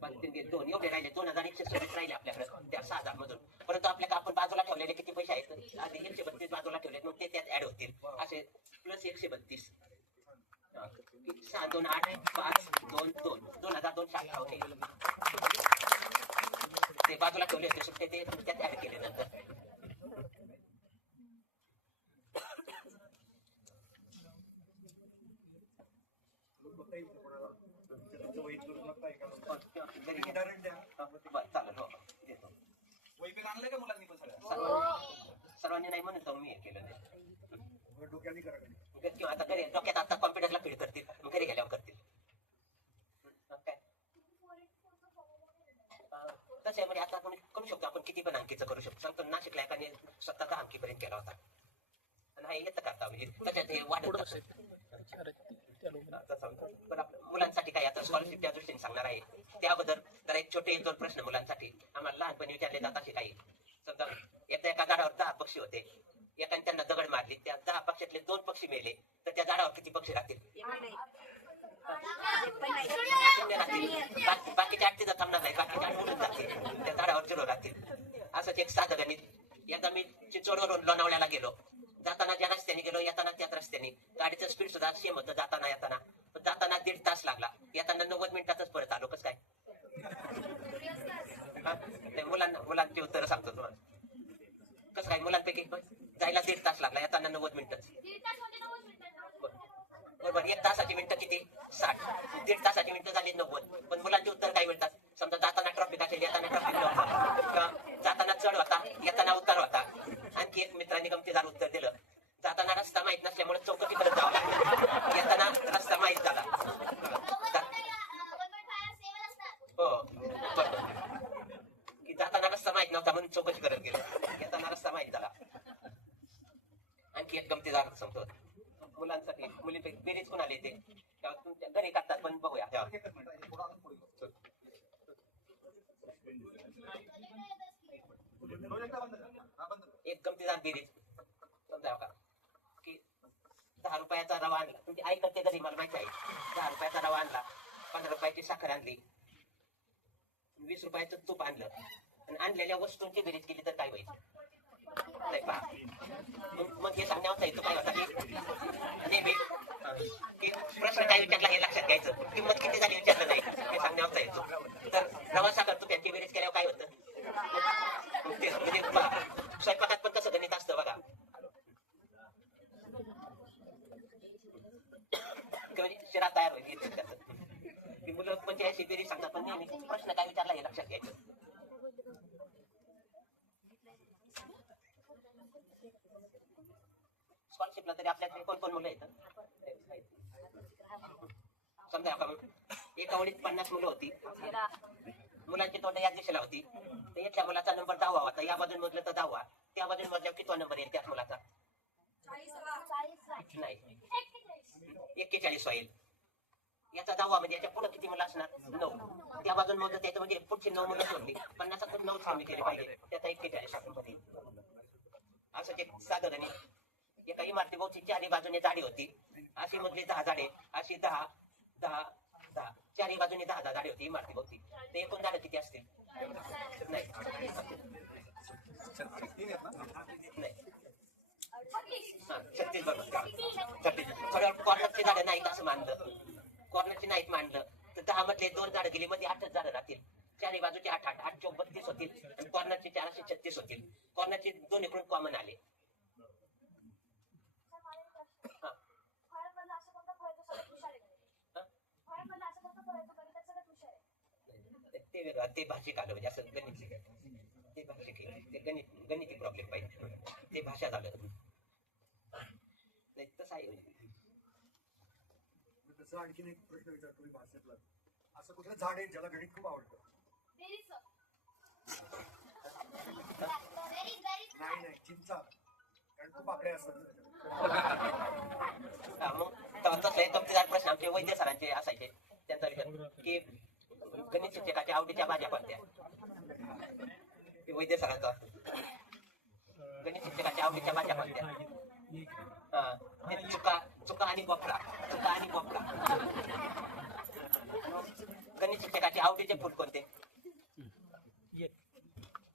5 3 2 एवढे राहिले 2,126 राहिले आपल्याकडे त्या 6,000 मधून. परंतु आपल्याकडे आपण बाजूला ठेवलेले किती पैसे आहेत आधी 132 बाजूला ठेवले मग ते त्यात ऍड होतील असे प्लस 132 6 2 8 5 2 2 2,218 होते ते बाजूला ठेवले होते सुट्टे ते त्यात ऍड केले नंतर. चालेल हो देतो. आणलंय का मुलांनी पण सगळ्या सर्वांनी नाही म्हणून मी हे केलं नाही डोक्याने करा किंवा आता घरी डोक्यात आता कॉम्प्युटरला फीड करतील मग घरी गेल्यावर करतील. काय तसे म्हणजे आता आपण करू शकतो आपण किती पण अंकीचं करू शकतो. सांगतो नाशिकला एकाने स्वतःचा अंकीपर्यंत केला होता आणि हा येतं करता म्हणजे त्याच्यात हे वाढत पण मुलांसाठी काय आता स्कॉलरशिप त्या दृष्टीने सांगणार आहे. त्या अगोदर तर एक छोटे 2 प्रश्न मुलांसाठी आम्हाला लहानपणी विचारले जातात असे काही. समजा एका झाडावर 10 पक्षी होते, एकाने त्यांना दगड मारली, त्या 10 पक्षातले 2 पक्षी मेले तर त्या झाडावर किती पक्षी राहतील? बाकीच्या 8 तिथं थांबणार नाही, बाकीच्या 8 उडून जातील, त्या झाडावर 0 राहतील. असंच एक साधं गणित. एकदा मी चिंचवडवरून लोणावळ्याला गेलो, जाताना ज्या रस्त्याने गेलो येताना त्याच रस्त्याने गाडीचं स्पीड सुद्धा सेम होतं जाताना येताना, पण जाताना 1.5 तास लागला, येताना 90 मिनिटातच परत आलो. कसं काय? मुलांची उत्तरं सांगतो तुम्हाला. कसं काय मुलांपैकी जायला 1.5 तास लागला येताना 90 मिनिटच बरोबर. 1 तासाची मिनिटं किती 60, 1.5 तासाची मिनिटं झाली 90. पण मुलांची उत्तर काय मिळतात? समजा जाताना ट्रॉफिक असेल येताना ट्रॉफिक नव्हतं, जाताना चढ होता येताना उतार होता. आणखी एक मित्रांनी गमतीदार उत्तर दिलं, जाताना रस्ता माहित नसल्यामुळे चौकटी करत जावं लागलं, येताना रस्ता माहित झाला. हो बरोबर की जाताना रस्ता माहित नव्हता म्हणून चौकशी करत गेलो, येताना रस्ता माहित झाला. आणखी एक गमतीदार सांगतो मुलांसाठी. मुलींपैकी बेरीज कोणाला येते तुमच्या घरी करतात पण बघूया. एक गमतीदार बेरीज समजा का की 10 रुपयाचा रवा आणला, तुमची आई करते घरी मला माहिती आहे. 10 रुपयाचा रवा आणला, 15 रुपयाची साखर आणली, 20 रुपयाचं तूप आणलं आणि आणलेल्या वस्तूंची बेरीज केली तर काय होईल? नाही पहा मग हे सांगण्याचा हेतू काय होता की नेहमी की प्रश्न काय विचारला हे लक्षात घ्यायचं, किंमत किती झाली विचारलं नाही हे सांगण्याचा हेतू. तर रवा साखर तूप यांची बेरीज केल्यावर काय होतं? म्हणजे स्वयंपाकात पण कसं गणित असतं बघा. शिरा तयार होईल की मुलं म्हणजे अशी बेरीज सांगतात पण नेहमी प्रश्न काय विचारला हे लक्षात घ्यायचं. स्कॉलरशिपला तरी आपल्याकडे कोण मुलं येतात समजा एका ओळीत 50 मुलं होती, मुलांची तोंड या दिशेला होती, तर याच्या मुलाचा नंबर 10वा होता, या बाजून मोजलं तर 10वा, त्या बाजून मोजल्यावर कितवा नंबर येईल त्याच मुलाचा? नाही 41 होईल. याचा 10वा म्हणजे याच्या पुढे किती मुलं असणार? 9. त्या बाजून मोजत याचं म्हणजे पुढची 9 मुलं सोडली, 50 9 कमी केले पाहिजे, त्याचा 41 मध्ये. असं एक साधं गणित. एका इमारती भोवती 4ही बाजूने झाडी होती, अशी मधली 10 झाडे, अशी 10 10 10 4ही बाजूने 10 झाडे होती इमारती भोवती, ते एकूण झाडं किती असतील? नाही 36 बरोबर. 36 थोड्यावर कॉर्नरची झाडं नाहीत असं मानलं, कॉर्नरची नाहीत मानलं तर 10 मधले 2 झाडं गेली, मध्ये 8च झाडं राहतील. 4ही बाजूचे 8 8 8 चौक 32 होतील आणि कॉर्नरचे 436 होतील. कॉर्नरचे 2 इकडून कॉमन आले. ते ते वेगळं, ते भाषिक आलं म्हणजे असं गणित, ते भाषिक आहे, ते गणिती प्रॉब्लेम पाहिजे, ते भाषा झालं नाही तसं आहे. तसं आणखीन एक प्रश्न विचारतो मी भाषेतला. असं कुठलं झाड आहे ज्याला गणित खूप आवडतं? नाही नाही, चिंचा, कारण खूप आकडे असतात ना त्याच्यात. मग तसं आहे. गमतीदार प्रश्न आमचे वैद्य सरांचे असायचे. त्यांचा विचार की गणित शिक्षकाच्या आवडीच्या भाज्या कोणत्या, वैद्य सरांचा गणित शिक्षकाच्या आवडीच्या भाज्या कोणत्या. ते चुका चुका आणि बोपडा, चुका आणि बोपडा. गणित शिक्षकाचे आवडीचे फूल कोणते,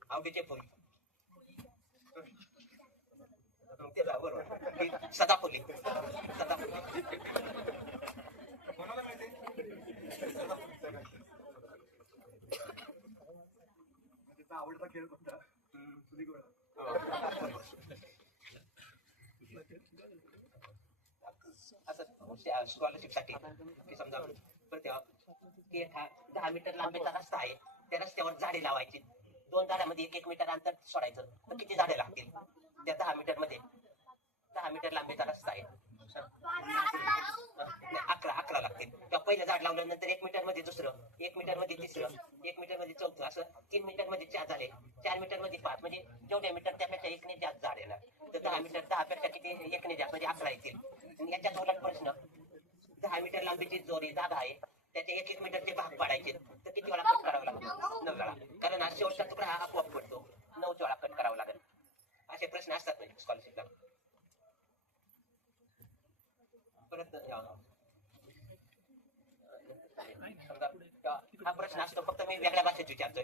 आवडीचे फूल ते बरोबर सदाफुली, सदाफुली. कोणाला माहिती त्याचा आवडता खेळ कोणता? असं स्कॉलरशिप साठी की समजा पण तेव्हा की 10 मीटर लांबीचा रस्ता आहे, त्या रस्त्यावर झाडे लावायची. 2 झाडामध्ये 1-1 मीटर अंतर सोडायचं, तर किती झाडे लागतील त्या 10 मीटर मध्ये? 10 मीटर लांबीचा रस्ता आहे, 11 लागतील. तेव्हा पहिलं झाड लावलं, नंतर 1 मीटर मध्ये दुसरं, 1 मीटर मध्ये तिसरं, 1 मीटर मध्ये चौथं, असं 3 मीटर मध्ये 4 झाले, 4 मीटर मध्ये 5, म्हणजे जेवढे मीटर त्यापेक्षा 1 ने जास्त झाड येणार. तर 10 मीटर 10 पेक्षा किती 1 ने जास्त, म्हणजे 11 येतील. आणि याच्यात उलट प्रश्न, 10 मीटर लांबीची जोरी जागा आहे, त्याचे 1-1 मीटरचे भाग पाडायचे, तर किती वेळा कट करावं लागतो? 9 वेळा, कारण हा शेवटचा तुकडा हा आपोआप पडतो, 9 वेळा कट करावं लागेल. असे प्रश्न असतात म्हणजे स्कॉलरशिपला. परत हा प्रश्न असतो, फक्त मी वेगळ्या भाषेत विचारतोय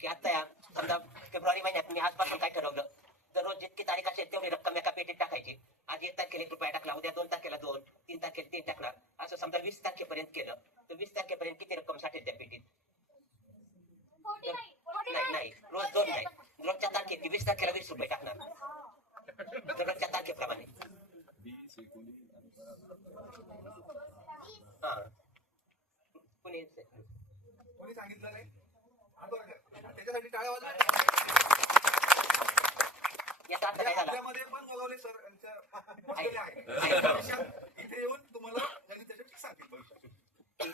की आता समजा फेब्रुवारी महिन्यात मी आजपासून काय ठरवलं, दररोज जितकी तारीख असेल तेवढी रक्कम एका पेटीत टाकायची. आज 1 तारखेला 1 रुपया टाकला, उद्या 2 तारखेला 2, 3 तारखेला 3 टाकणार. असं समजा 20 तारखेपर्यंत केलं, तर 20 तारखेपर्यंत किती रक्कम साठेल त्या पेटीत? नाही, रोज 2 नाही, रोजच्या तारखेत 20 तारखेला 20 रुपये टाकणार, रोजच्या तारखेप्रमाणे. हा, कोणी सांगितलं नाही? त्याच्यासाठी टाळ्या वाजवा. याचा अर्थ काय झाला? आपल्यामध्ये पण बोलावले सर, इथे येऊन तुम्हाला गणिताचे ट्रिक सांगतील.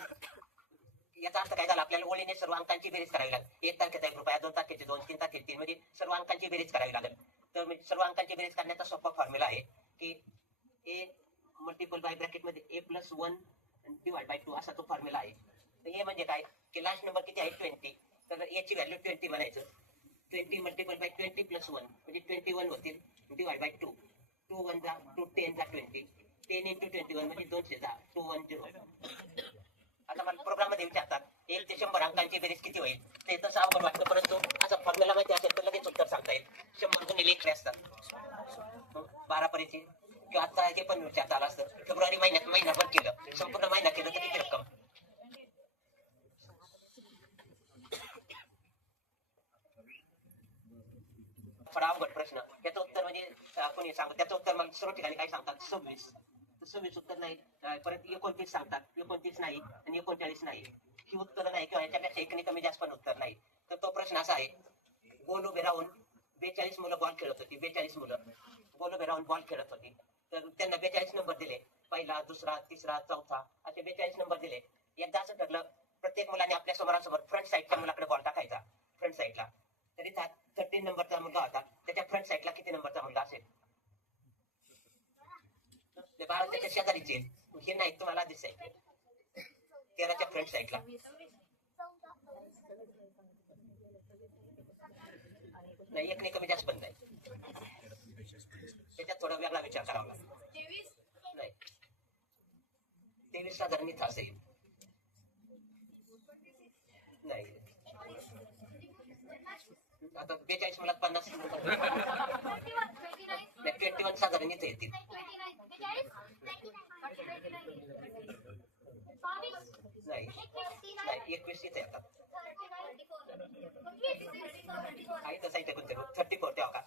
याचा अर्थ काय झाला? आपल्याला ओळीने सर्व अंकांची बेरीज करावी लागेल. 1 तारखेचा 1 रुपया, 2 तारखेचे 2, 3 तारखेचे 3, म्हणजे सर्व अंकांची बेरीज करावी लागेल. तर सर्व अंकांची बेरीज करण्याचा सोपा फॉर्म्युला आहे की ए मल्टिपल बाय ब्रॅकेट मध्ये a+1 डिवाइड बाय 2 असा तो फॉर्म्युला आहे. तर ए म्हणजे काय की लास्ट नंबर किती आहे 20, तर ए ची व्हॅल्यू 20 म्हणायचं. 20 मल्टिपल बाय 20 + 1 म्हणजे 21 होतील, डिवाइड बाय 2. 2 1 जा 2 10 जा 20, 10 × 21 म्हणजे 200 जा 210. आता मला प्रोग्राम मध्ये विचारतात 1 ते 100 अंकांची बेरीज किती होईल, ते तसं अवघड वाटतं, परंतु असा फॉर्म्युला माहिती असेल तर लगेच उत्तर सांगता येईल. 100 गुणिले 1 असतात 12 पर्यंतची. किंवा आता हे पण विचारता आलं असतं, फेब्रुवारी महिन्यात महिनाभर केलं, संपूर्ण महिना केलं तर किती रक्कम? थोडा अवघड प्रश्न. त्याचं उत्तर म्हणजे कोणी सांगतो, त्याचं उत्तर मला सर्व ठिकाणी काय सांगतात 26. 26 उत्तर नाही, परत 29 सांगतात, 29 नाही आणि 39 नाही. ही उत्तर नाही किंवा याच्यापेक्षा एकने कमी जास्त पण उत्तर नाही. तर तो प्रश्न असा आहे, गोल उभे राहून 42 मुलं बॉल खेळत होती. 42 मुलं गोल उभे राहून बॉल खेळत होती. तर त्यांना 42 नंबर दिले, पहिला, दुसरा, तिसरा, चौथा, असे 42 नंबर दिले. एकदा असं ठरलं, प्रत्येक मुलाने आपल्या समोरासमोर फ्रंट साईडच्या मुलाकडे बॉल टाकायचा, फ्रंट साईडला. तरी 13 नंबरचा मुलगा होता, त्याच्या फ्रंट साईडला किती नंबरचा मुलगा असेल? ते 12 त्याच्या शेजारीचे हे नाही, तुम्हाला दिसेल 13च्या फ्रंट साईडला. नाही, एकने कमी जास्त पण नाही, त्याच्यात थोडा वेगळा विचार करावा लागतो. नाही, 23 साधारण इथं असेल. नाही, आता 42 मुलात 50 21 साधारण इथं येतील. नाही, 21 इथे येतात. काही तसं इथे कोणते 34 तेव्हा का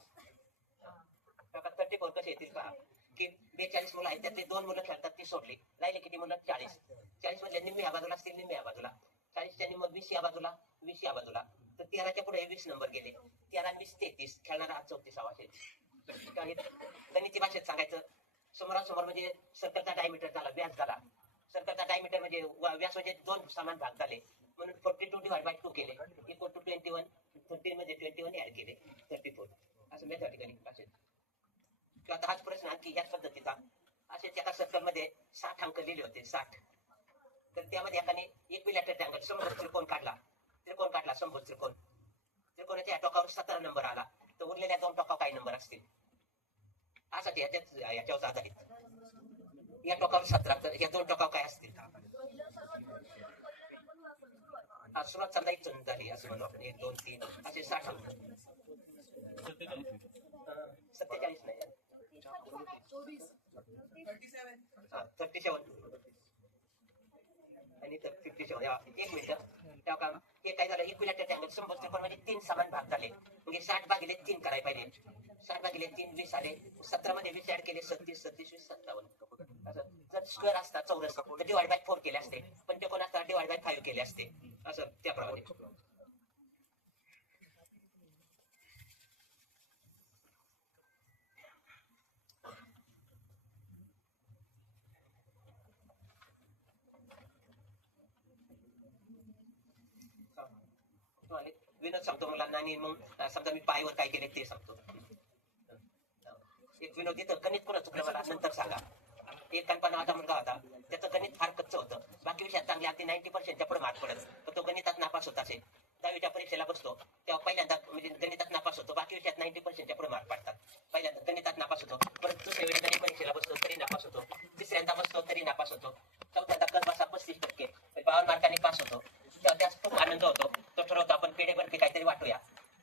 34 कसे येतील पहा की 42 मुलं आहेत, त्यातले 2 मुलं खेळतात, ती सोडली, राहिले किती मुलं? 40. 40 मधले निम्मे या बाजूला असतील, निम्मे या बाजूला 40च्या निम्मे 20 या बाजूला 20 या बाजूला, तर 13च्या पुढे 20 नंबर गेले. 13 आणि 20 33, खेळणारा हा 34वा शेत. आणि गणिती भाषेत सांगायचं, समोरासमोर म्हणजे सर्कलचा डायमीटर झाला, व्यास झाला. सर्कलचा डायमीटर म्हणजे व्यास म्हणजे 2 समान भाग झाले, म्हणून 42/2 केले, इक्वल टू 21. 13 मध्ये 21 ऍड केले, 34. असं मॅथमॅटिकली भाषेत. किंवा आता हाच प्रश्न आणखी याच पद्धतीचा, असे एका सर्कल मध्ये 60 अंक लिहिले होते, 60. तर त्यामध्ये एकाने इक्विलॅटरल ट्रँगल समभुज त्रिकोण काढला, समभुज त्रिकोण. त्रिकोणाच्या टोकावर 17 नंबर आला, तर उरलेल्या 2 टोकावर काही नंबर असतील. असं ते याच्यावर आधारित. या टोकावर 17, तर या 2 टोकावर काय असतील. सुरुवात समजा इथून झाली असं म्हणू आपण, 1 2 3 असे 60 अंक. 47 नाही, 37 आणि 57. 1 मिनिट. तेव्हा हे काय झालं, इक्विलॅटरल ट्रँगल समभुज त्रिकोण म्हणजे 3 समान भाग झाले, म्हणजे 60/3 करायला पाहिजे. 60/3 20 आले, 17 मध्ये 20 ऍड केले, 36 37 20 57. असं जर स्क्वेअर असता चौरस तर /4 केले असते, पंचकोन असता /5 केले असते, असं त्याप्रमाणे. विनोद सांगतो मुलांना, आणि मग समजा मी पायवर काय केले ते सांगतो. एक विनोद इथं गणित पुन्हा चुकलं मला, नंतर सांगा. एक कल्पना नावाचा मुलगा होता, त्याचं गणित फार कच्चं होतं, बाकी विषयात चांगले अगदी 90%च्या पुढे मार्क पडत, पण तो गणितात नापास होत असेल. 10वीच्या परीक्षेला बसतो तेव्हा पहिल्यांदा म्हणजे गणितात नापास होतो, बाकी विषयात 90%च्या पुढे मार्क पडतात. पहिल्यांदा गणितात नापास होतो, परत दुसऱ्या वेळी गणित परीक्षेला बसतो तरी नापास होतो, तिसऱ्यांदा बसतो तरी नापास होतो, चौथ्यांदा कस बसा 35%, 52 मार्कांनी पास होतो. तेव्हा त्यास खूप आनंद होतो. तो ठरवतो आपण पेढे बर्फी काहीतरी वाटूया.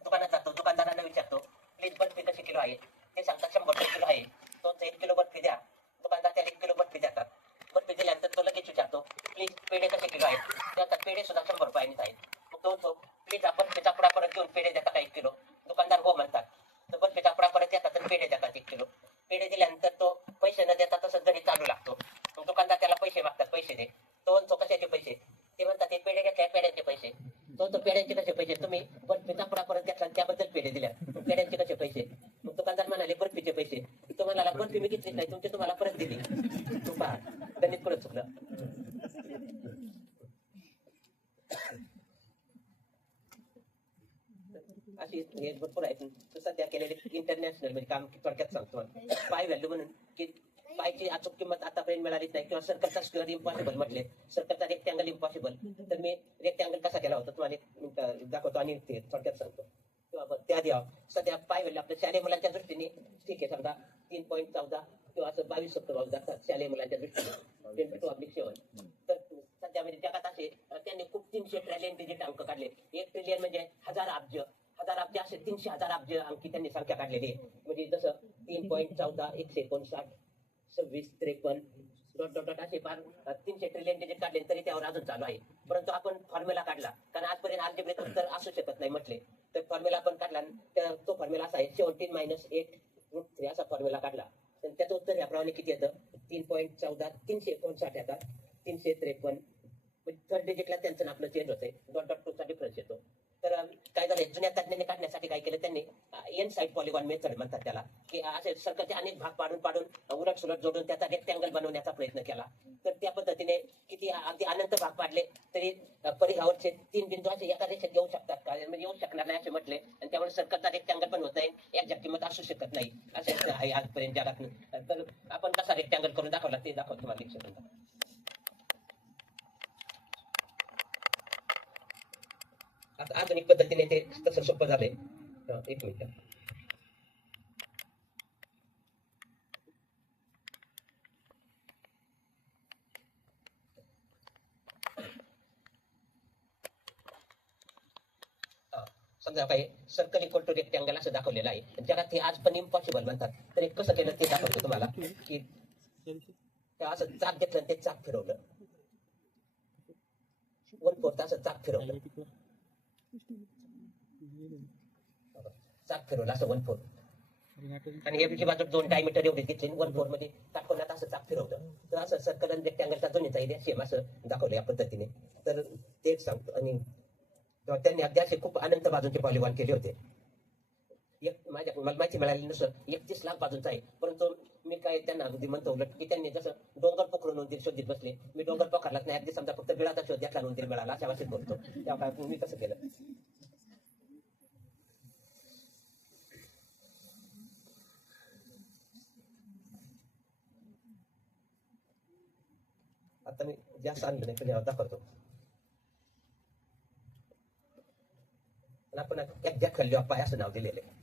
दुकानात जातो, दुकानदारांना विचारतो, प्लीज बर्फी कशी किलो आहे. ते सांगतात 100 किलो आहे. तो 1 किलो बर्फी द्या. दुकानदार त्याला 1 किलो बर्फी देतात. बर्फी दिल्यानंतर तो लगेच विचारतो, प्लीज पेढे कसे किलो आहेत. त्यात पेढे सुद्धा 100 रुपयांनीच आहेत. मग तो प्लीज आपण त्याचा पुडा परत घेऊन पेढे देता का 1 किलो. दुकानदार हो म्हणतात. तर बर्फीचा पुडा परत देतात आणि पेढे देतात 1 किलो. पेढे दिल्यानंतर तो पैसे न देता तसंच घरी चालू लागतो. मग दुकानदार त्याला पैसे मागतात, पैसे दे. तो कशाचे पैसे. ते म्हणतात ते पेढे घेतले, पेढ्यांचे पैसे. तो पेढ्यांचे कसे पैसे, तुम्ही बर्फीचा पुडा परत घेतला त्याबद्दल पेढे दिल्या, पेढ्यांचे कसे पैसे. मग दुकानदार म्हणाले बर्फीचे पैसे. तो म्हणाला बर्फी मी घेतलीच नाही, तुमचे तुम्हाला परत दिली. तू पहा गणित परत चुकलं. अशी हे भरपूर आहेत. सध्या केलेले इंटरनॅशनल म्हणजे काम थोडक्यात सांगतो. पाय व्हॅल्यू म्हणून की पायची अचूक किंमत आतापर्यंत मिळालीच नाही, किंवा सर्कलचा स्क्वेअर इम्पॉसिबल म्हटले, सर्कलचा रेक्टँगल इम्पॉसिबल. तर मी रेक्टँगल कसा केला होता तुम्हाला दाखवतो आणि ते थोडक्यात सांगतो. किंवा त्या द्या सध्या पाय व्हॅल्यू आपल्या शालेय मुलांच्या दृष्टीने ठीक आहे, समजा 3.14 किंवा असं 22 जातात शालेय मुलांच्या दृष्टीने 10^7. तर सध्या म्हणजे जगात असे त्यांनी खूप 300 ट्रिलियन डिजिट अंक काढले. 1 ट्रिलियन म्हणजे 1000 अब्ज असे 300,000 अब्ज अंकी त्यांनी संख्या काढलेली आहे. म्हणजे जसं 3.14 159 26 53 असे फार 300 ट्रिलियन डिजिट काढले, तरी त्यावर अजून चालू आहे. परंतु आपण फॉर्म्युला काढला, कारण आजपर्यंत अल्जेब्रिक उत्तर असू शकत नाही म्हटले, तर फॉर्म्युला आपण काढला. तर तो फॉर्म्युला असा आहे 17 - 8√3 असा फॉर्म्युला काढला. तर त्याचं उत्तर याप्रमाणे किती येतं, 3.14 359 येतात, 353. थर्ड डिजिटला त्यांचं आपलं चेंज होतंय, .2चा डिफरन्स येतो. तर काय झालंय, जुन्या तज्ञांनी काढण्यासाठी काय केलं त्यांनी, एन साइड पॉलिगॉन मेथड म्हणतात त्याला, की असे सर्कलचे अनेक भाग पाडून उलट सुलट जोडून त्याचा रेक्टँगल बनवण्याचा प्रयत्न केला. तर त्या पद्धतीने किती अगदी अनंत भाग पाडले तरी परिघावरचे 3 बिंदू असे एका रेषेत येऊ शकतात का, म्हणजे येऊ शकणार नाही असे म्हटले, आणि त्यामुळे सर्कलचा रेक्टँगल पण होत नाही, एक्झॅक्ट किंमत असू शकत नाही असे आहे आजपर्यंत जगात. तर आपण कसा रेक्टँगल करून दाखवला ते दाखवतो तुम्हाला लेक्चर. आता आधुनिक पद्धतीने ते तसं सोपं झालंय. 1 मिनिट. समजा काही सर्कल इक्वल टू रेक्टँगल असं दाखवलेलं आहे. जगात हे आज पण इम्पॉसिबल म्हणतात. तर हे कसं केलं ते दाखवतो तुम्हाला, की असं चाक घेतलं आणि ते चाक फिरवलं, 1/4 असं चाक फिरवलं, चाक फिरवलं असं 1/4, आणि एवढी बाजू 2 डायमीटर एवढी घेतली, 1/4 मध्ये टाकून असं चाक फिरवलं. तर असं सर्कल आणि रेक्टँगलचा दोन्हीचा एरिया सेम असं दाखवलं या पद्धतीने. तर तेच सांगतो. आणि तेव्हा त्यांनी अगदी असे खूप अनंत बाजूंचे पॉलिगॉन केले होते. मला माहिती मिळाली नसं 31 लाख बाजूंचा आहे, परंतु मी काय त्यांना अगदी म्हणतो उलट की त्यांनी जसं डोंगर पोखरून उंदीर शोधित बसले, मी डोंगर पोखरलाच नाही, अगदी समजा फक्त बिळाचा शोध घेतला उंदीर मिळाला अशा भाषेत बोलतो. तेव्हा काय मी कसं केलं. आता मी जास्त आणलं नाही पण दाखवतो. आपण एकदा खल्ली पाय असं नाव दिलेलं आहे.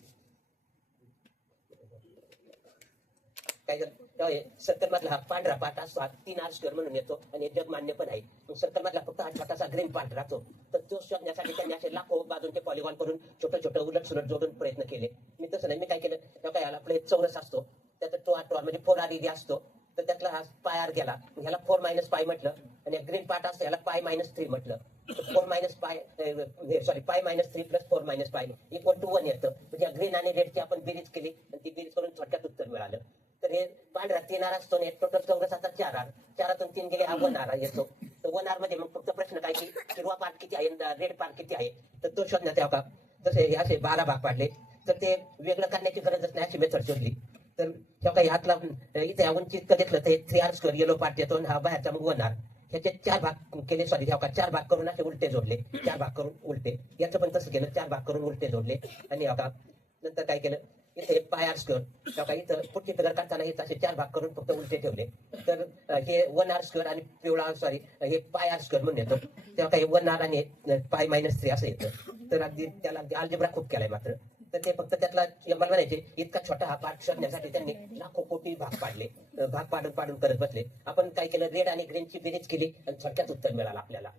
काय सर्कल मधला हा पांढरा पाट असतो, हा 3 R² म्हणून येतो आणि जग मान्य पण आहे. मग सर्कल मधला फक्त 8 पाटाचा ग्रीन पार्ट राहतो. तर तो शोधण्यासाठी त्यांनी असे लाखो बाजूंचे पॉलिगॉन करून छोटं छोटं उलट सुलट जोडून प्रयत्न केले. मी तसं नाही, मी काय केलं, तेव्हा काय आपला एक चौरस असतो, त्याचा तो टॉर म्हणजे 4R असतो, तर त्यातला हा पाय आर गेला, ह्याला 4 - पाय म्हटलं, आणि ग्रीन पार्ट असतो ह्याला पाय -3 म्हटलं. 4 - पाय सॉरी पाय -3 + 4 - पाय = 1 येतं. म्हणजे ग्रीन आणि रेडची आपण बेरीज केली आणि ती बेरीज करून थोडक्यात उत्तर मिळालं. तर हे पांढरा 3 R असतो आणि टोटल चौरसाचा 4 R, 4 3 गेले हा 1 R येतो. तर 1 R मध्ये मग फक्त प्रश्न काय की हिरवा पार्ट किती आहे, रेड पार्ट किती आहे, तर तो शोधण्यात यावा का. जसे हे असे 12 भाग पाडले, तर ते वेगळं करण्याची गरजच नाही अशी मेथड शोधली. तर तेव्हा काही हातला इथे उंची इतकं घेतलं तर 3R² येलो पार्ट येतो आणि हा बाहेरचा मग 1 R. ह्याचे 4 भाग केले, सॉरी तेव्हा 4 भाग करून असे उलटे जोडले, 4 भाग करून उलटे. याचं पण तसं केलं, 4 भाग करून उलटे जोडले. आणि नंतर काय केलं, इथे पाय R² तेव्हा इथं पुढची फिगर काढताना इथं असे 4 भाग करून फक्त उलटे ठेवले. तर हे 1 R² आणि पिवळा सॉरी हे पाय R² म्हणून येतो. तेव्हा काही 1 R आणि पाय -3 असं येतं. तर अगदी त्याला अल्जेब्रा खूप केलाय मात्र. तर ते फक्त त्यातला मला म्हणायचे इतका छोटा हा पार्ट शोधण्यासाठी त्यांनी लाखो कोटी भाग पाडले, भाग पाडून करत बसले. आपण काय केलं, रेड आणि ग्रीनची बेरीज केली आणि थोडक्यात उत्तर मिळालं आपल्याला.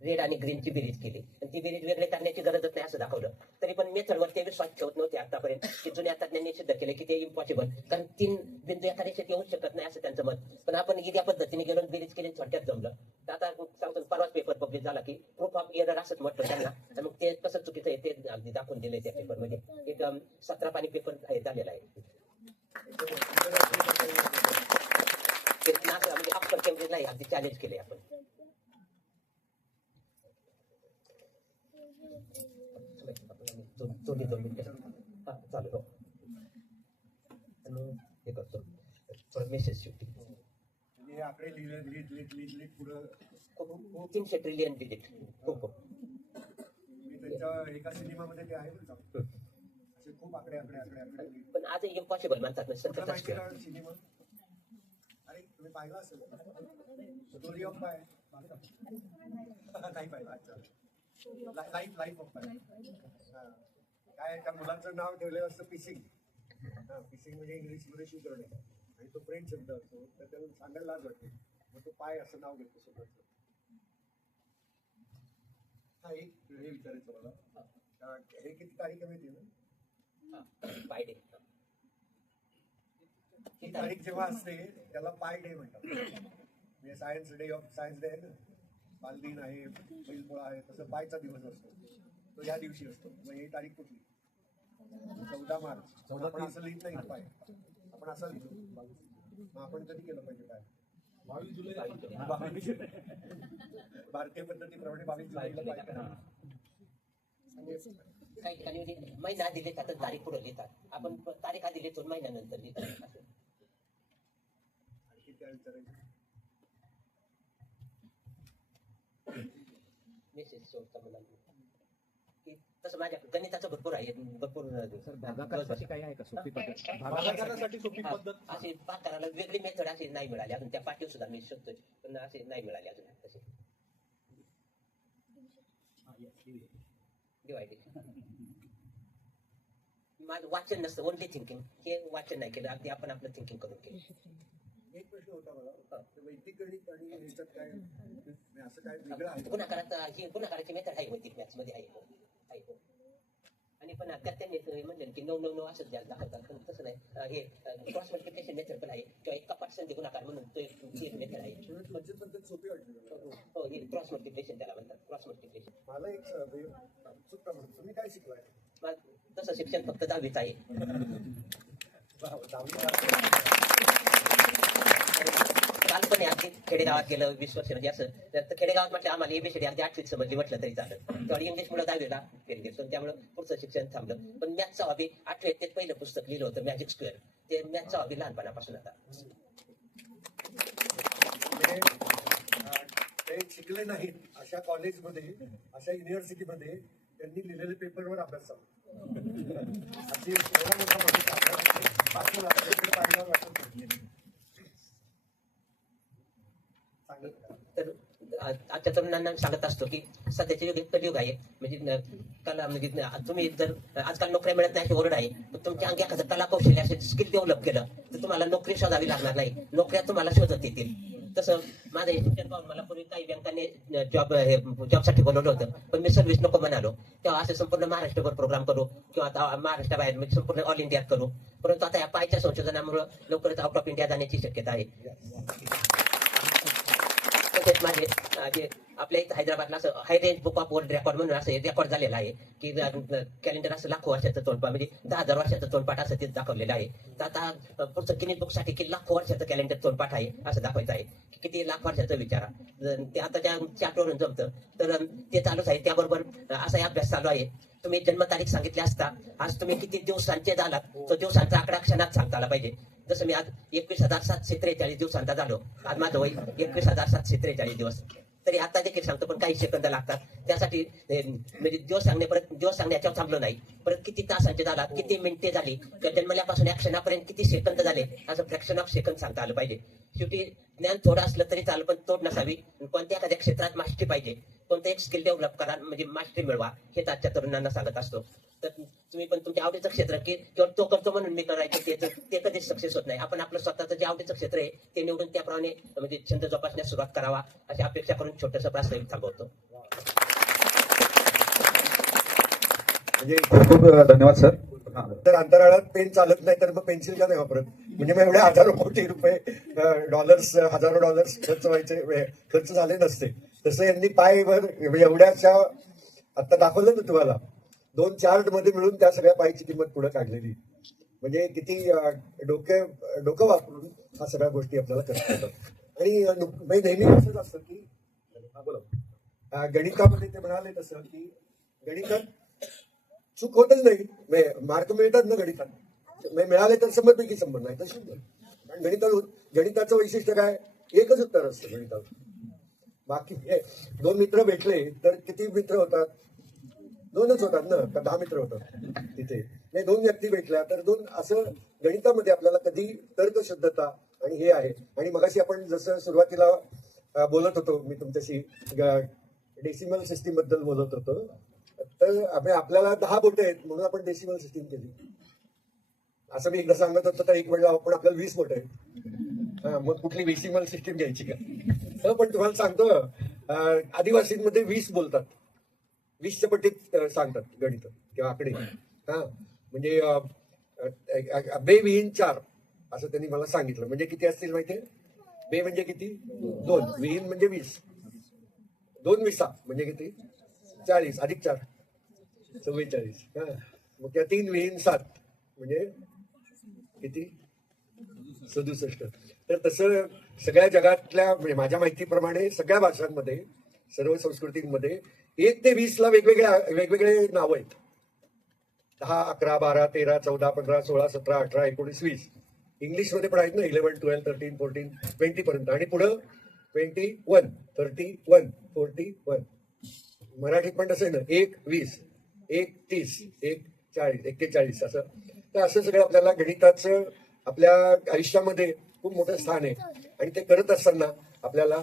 रेड आणि ग्रीनची बेरीज केली आणि ती बेरीज वेगळे करण्याची गरजच नाही असं दाखवलं. तरी पण मेथडवर ते विश्वास ठेवत नव्हते आतापर्यंत, की जुन्या तज्ञांनी सिद्ध केले की ते इम्पॉसिबल, कारण 3 बिंदू एका रेषेत येऊ शकत नाही असं त्यांचं मत. पण आपण या पद्धतीने गेलो, बेरीज केली, थोडक्यात जमलं. तर आता सांगतो, परवाच पेपर पब्लिश झाला की प्रूफ ऑफ एरर असंच म्हटलं त्यांना. आणि मग ते कसं चुकीचं आहे ते अगदी दाखवून दिले त्या पेपरमध्ये. एक 17 पानी पेपर झालेला आहे. म्हणजे ऑक्सफर्ड केम्ब्रिजला अगदी चॅलेंज केले आपण. चालू हो. हे करतो थोडं मेसेज शेवटी. हे आकडे लिहित पुढं 300 ट्रिलियन डिजिट. खूप मी त्यांच्या एका सिनेमामध्ये ते आहे ना, असे खूप आकडे आकडे आकडे आकडे. पण आज इम्पॉसिबल म्हणतात ना सिनेमा. सत्य. अरे तुम्ही पाहिला असेल स्टोरी ऑफ पाय नाही पाहिला. अच्छा, लाईफ ऑफ पाय. काय त्या मुलांचं नाव ठेवलेलं असतं फिशिंग. फिशिंग म्हणजे इंग्लिशमध्ये शू करणे, आणि तो फ्रेंच शब्द असतो, तर त्याला सांगायला लाज वाटते, मग तो पाय असं नाव घेतो स्वतःचं. हा एक हे विचारायचं मला, हे किती तारीख आहे माहिती ना? पाय डे. ही तारीख जेव्हा असते त्याला पाय डे म्हणतात. म्हणजे science day of science day आहे ना, बालदिन आहे, बैलपोळा आहे, तसं पायचा दिवस असतो, तो या दिवशी असतो. मग ही तारीख कुठली? 14 मार्च. आपण असं लिहित नाही पाय, आपण असं लिहितो. मग आपण कधी केलं पाहिजे पाय? 22 जुलै. भारतीय पद्धतीप्रमाणे 22 जुलैला पाय करा. काही ठिकाणी महिना आधी लिहितात, तारीख पुढे लिहितात. आपण तारीख आधी लिहितो, महिन्यानंतर लिहितात. आणखी काय विचारायचं? मेसेज सोडता मला तसं माझ्या गणिताचं भरपूर आहे, भरपूर. सर भागाकारासाठी काही आहे का सोपी पद्धत? भागाकारासाठी सोपी पद्धत अशी पाठ करायला वेगळी मेथड अशी नाही मिळाली अजून. त्या पाठीव सुद्धा मी शोधतोय पण असे नाही मिळाले अजून तसे. डिवायडेड माझं वाचन नसतं, ओनली थिंकिंग. हे वाचन नाही केलं, अगदी आपण आपलं थिंकिंग करून केलं. एक प्रश्न होता मला, वैदिक गणित आणि ह्याच्यात काय असं काय वेगळं आहे? गुणाकाराचा ही गुणाकाराची मेथड आहे वैदिक मॅथ्स मध्ये आहे. आणि पण त्यात त्यांनी म्हणलं की 9 9 9 असंच द्यायला दाखवतात, पण तसं नाही. हे क्रॉस मल्टिप्लिकेशन मेथड पण आहे, किंवा एक कपाट संधी गुणाकार म्हणून तो एक मेथड आहे. पद्धत सोपी वाटली. हो, हे क्रॉस मल्टिप्लिकेशन त्याला म्हणतात, क्रॉस मल्टिप्लिकेशन. मला एक उत्सुकता म्हणतो, तुम्ही काय शिकलाय? तसं शिक्षण फक्त 10वीच आहे. बालपणी अगदी खेडेगावात गेलं 20 वर्ष म्हणजे असं तर खेडेगावात म्हटलं आम्हाला एबीसीडी अगदी 8वीत समजली म्हटलं तरी चालत. तेव्हा इंग्लिश मुळे 10वीला फेल गेलो त्यामुळे पुढचं शिक्षण थांबलं. पण मॅथचा हॉबी 8वीत ते पहिलं पुस्तक लिहिलं होतं मॅजिक स्क्वेअर. ते मॅथचा हॉबी लहानपणापासून आता. म्हणजे, ते शिकले नाहीत अशा कॉलेजमध्ये, अशा युनिव्हर्सिटीमध्ये त्यांनी लिहिलेल्या पेपरवर अभ्यास चालू. अशी एवढा मोठा माणूस आपल्याला आपल्याकडे पाहिल्यावर वाटत नाही. चांगलं. तर आजच्या तरुणांना सांगत असतो की सध्याचे युग कलियुग आहे. म्हणजे कला म्हणजे तुम्ही जर आजकाल नोकऱ्या मिळत नाही अशी ओरड आहे. पण तुमच्या अंगी एखादं कला कौशल्य असे स्किल डेव्हलप केलं तर तुम्हाला नोकरी शोधावी लागणार नाही. नोकऱ्या तुम्हाला शोधत येतील. तसं माझं हे शिक्षण पाहून मला पूर्वी काही बँकांनी जॉबसाठी बोलवलं होतं. पण मी सर्व्हिस नको म्हणालो. तेव्हा असं संपूर्ण महाराष्ट्रभर प्रोग्राम करू किंवा आता महाराष्ट्राबाहेर म्हणजे संपूर्ण ऑल इंडियात करू. परंतु आता या पायच्या संशोधनामुळे लवकरच आउट ऑफ इंडिया जाण्याची शक्यता आहे. तसेच माझे जे आपल्या इथं हैदराबादला असं High Range Book of World Record म्हणून असं रेकॉर्ड झालेलं आहे की कॅलेंडर असं लाखो वर्षाचं तोंडपाठ म्हणजे 10,000 वर्षाचं तोंडपाठ असं ते दाखवलेलं आहे. तर आता पुढचं गिनीज बुकसाठी की लाखो वर्षाचं कॅलेंडर तोंडपाठ आहे असं दाखवायचं आहे की किती लाख वर्षाचं विचारा. ते आता त्या चार्टवरून जमतं. तर ते चालूच आहे. त्याबरोबर असाही अभ्यास चालू आहे. तुम्ही जन्मतारीख सांगितली असता आज तुम्ही किती दिवसांचे झालात तो दिवसांचा आकडा क्षणात सांगता आला पाहिजे. जसं मी आज 21,743 दिवसांचा झालो. आज माझं वय 21,743 दिवस. तरी आता देखील सांगतो पण काही सेकंद लागतात. त्यासाठी म्हणजे दिवस सांगण्याच्यावर थांबलो नाही. परत किती तासांचे झाला, किती मिनिटे झाली, जन्मल्यापासून या क्षणापर्यंत किती सेकंद झाले असं फ्रॅक्शन ऑफ सेकंद सांगता आलं पाहिजे. शेवटी ज्ञान थोडं असलं तरी चालेल पण तोड नसावी. कोणत्या एखाद्या क्षेत्रात मास्टरी पाहिजे. कोणतं एक स्किल डेव्हलप करा म्हणजे मास्टरी मिळवा हेच आजच्या तरुणांना सांगत असतो. तर तुम्ही पण तुमच्या आवडीचं क्षेत्र की किंवा तो करतो म्हणून मी करायचं ते कधीच सक्सेस होत नाही. आपण आपलं स्वतःचं जे आवडीचं क्षेत्र आहे ते निवडून त्याप्रमाणे म्हणजे छंद जोपासण्यास सुरुवात करावा अशी अपेक्षा करून छोटंसं प्रास्ताविक थांबवतो. म्हणजे खूप खूप धन्यवाद सर. तर अंतराळात पेन चालत नाही तर मग पेन्सिल का नाही वापरत. म्हणजे मग एवढे हजारो कोटी रुपये डॉलर्स हजारो डॉलर्स खर्च झाले नसते. तसं यांनी पायवर एवढ्याशा आता दाखवलं ना तुम्हाला 2 चार्ट मध्ये मिळून त्या सगळ्या पायची किंमत पुढे काढलेली. म्हणजे किती डोकं वापरून ह्या सगळ्या गोष्टी आपल्याला करता येतात. आणि नेहमी असंच असतं की बोला गणितामध्ये ते म्हणाले तसं की गणितात चूक होतच नाही. मार्क मिळतात ना गणितात मिळाले तर 100पैकी 100 नाही तर 0. कारण गणिताचं वैशिष्ट्य काय एकच उत्तर असतं गणितात. बाकी 2 मित्र भेटले तर किती मित्र होतात 2च होतात ना का 10 मित्र होतात तिथे. 2 व्यक्ती भेटल्या तर 2 असं गणितामध्ये आपल्याला कधी तर्कशुद्धता आणि हे आहे. आणि मगाशी आपण जसं सुरुवातीला बोलत होतो मी तुमच्याशी डेसिमल सिस्टीम बद्दल बोलत होतो. तर आपल्याला 10 बोटे आहेत म्हणून आपण डेसिमल सिस्टीम केली. असं मी एकदा सांगत होतो तर एक म्हणलं आपण आपल्याला 20 बोट आहेत. मग कुठली डेसिमल सिस्टीम घ्यायची का. पण तुम्हाला सांगतो आदिवासींमध्ये 20 बोलतात. 20च्या पट्टीत सांगतात गणित किंवा आकडे. म्हणजे बे विहीन 4 असं त्यांनी मला सांगितलं. म्हणजे किती असतील माहितीये. बे म्हणजे किती 2 विहीन म्हणजे 20 2 विसा म्हणजे किती 40 अधिक 4 44. मग त्या 3 विहीन 7 म्हणजे किती 67. तर तसं सगळ्या जगातल्या म्हणजे माझ्या माहितीप्रमाणे सगळ्या भाषांमध्ये सर्व संस्कृतींमध्ये 1 ते 20 ला वेगवेगळे नाव आहेत. 10, 11, 12, 13, 14, 15, 16, 17, 18, 19, 20. इंग्लिशमध्ये पण आहेत ना 11, 12, 13, 14, 20 पर्यंत. आणि पुढं 21, 31, 41. मराठीत पण तसं आहे ना 1, 20, 1, 30, 1, 40, 41 असं. तर असं सगळं आपल्याला गणिताचं आपल्या आयुष्यामध्ये खूप मोठं स्थान आहे. आणि ते करत असताना आपल्याला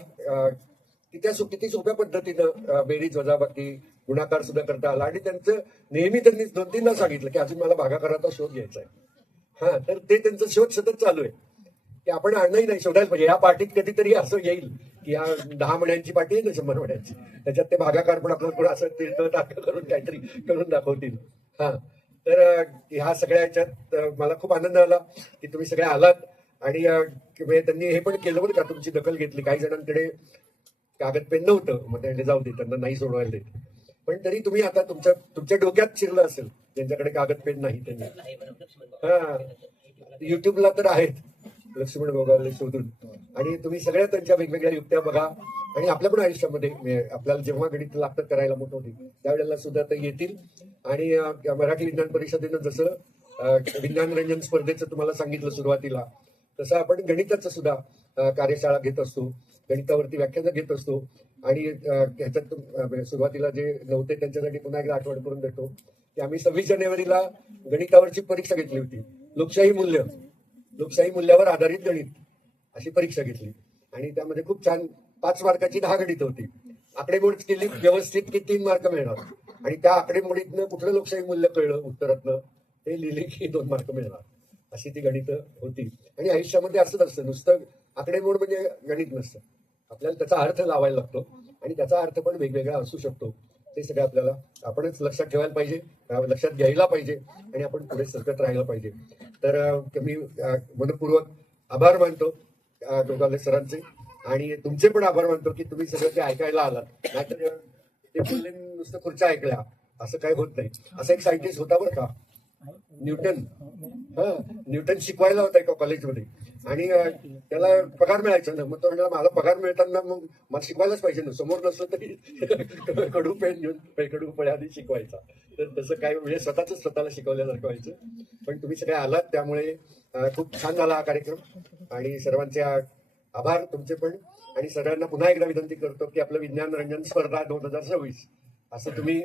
किती सोप्या पद्धतीनं बेरीज वजाबाकी गुणाकार सुद्धा करता आला. आणि त्यांनी 2-3दा सांगितलं की अजून मला भागाकाराचा शोध घ्यायचा आहे. तर ते त्यांचा शोध सतत चालू आहे की आपण नाही शोधायला पाहिजे. या पार्टीत कधीतरी असं येईल की या 10 मण्यांची पार्टी आहे ना 100 मण्यांची त्याच्यात ते भागाकार पण आपल्याला असं टाकं करून काहीतरी करून दाखवतील. तर ह्या सगळ्या ह्याच्यात मला खूप आनंद आला की तुम्ही सगळे आलात. आणि त्यांनी हे पण केलं बरं का तुमची दखल घेतली. काही जणांकडे कागद पेन नव्हतं मग त्यांनी जाऊ दे त्यांना नाही सोडवायला देत. पण तरी तुम्ही आता तुमच्या डोक्यात शिरलं असेल ज्यांच्याकडे कागद पेन नाही त्यांनी. युट्यूबला तर आहेत लक्ष्मण गोगावले शोधून. आणि तुम्ही सगळ्या त्यांच्या वेगवेगळ्या युक्त्या बघा. आणि आपल्या पण आयुष्यामध्ये आपल्याला जेव्हा गणित लागतं करायला मोठमोठी त्यावेळेला सुद्धा ते येतील. आणि मराठी विज्ञान परिषदेनं जसं विज्ञान रंजन स्पर्धेचं तुम्हाला सांगितलं सुरुवातीला, तसं आपण गणिताचं सुद्धा कार्यशाळा घेत असतो, गणितावरती व्याख्यानं घेत असतो. आणि ह्याच्यात सुरुवातीला जे नव्हते त्यांच्यासाठी पुन्हा एकदा आठवण करून देतो की आम्ही 26 जानेवारीला गणितावरची परीक्षा घेतली होती. लोकशाही मूल्यावर आधारित गणित अशी परीक्षा घेतली. आणि त्यामध्ये खूप छान 5 मार्काची 10 गणित होती. आकडेमोड केली व्यवस्थित की 3 मार्क मिळणार. आणि त्या आकडेमोडीतनं कुठलं लोकशाही मूल्य कळलं उत्तरातनं ते लिहिले की 2 मार्क मिळणार. अशी ती गणितं होती. आणि आयुष्यामध्ये असंच असतं, नुसतं आकडेमोड म्हणजे गणित नसतं. आपल्याला त्याचा अर्थ लावायला लागतो आणि त्याचा अर्थ पण वेगवेगळा असू शकतो. ते सगळं आपल्याला आपणच लक्षात ठेवायला पाहिजे, लक्षात घ्यायला पाहिजे आणि आपण पुढे सरकत राहायला पाहिजे. तर मी मनपूर्वक आभार मानतो गोगावले सरांचे. आणि तुमचे पण आभार मानतो की तुम्ही सगळं ते ऐकायला आलात. नाहीतर ते बोलले नुसतं खुर्च्या ऐकल्या असं काही होत नाही. असा एक सायंटिस्ट होता बरं का, न्यूटन शिकवायला होता एका कॉलेजमध्ये. आणि त्याला पगार मिळायचा ना. मग तो म्हणाला मला पगार मिळताना मग मला शिकवायलाच पाहिजे ना, समोर नसलं तरी कडू पेन घेऊन कडू फळ्याआधी शिकवायचा. तर तसं काय म्हणजे स्वतःला शिकवल्यासारखं व्हायचं. पण तुम्ही सगळे आलात त्यामुळे खूप छान झाला हा कार्यक्रम. आणि सर्वांचे आभार तुमचे पण. आणि सगळ्यांना पुन्हा एकदा विनंती करतो की आपलं विज्ञान रंजन स्पर्धा 2026 असं तुम्ही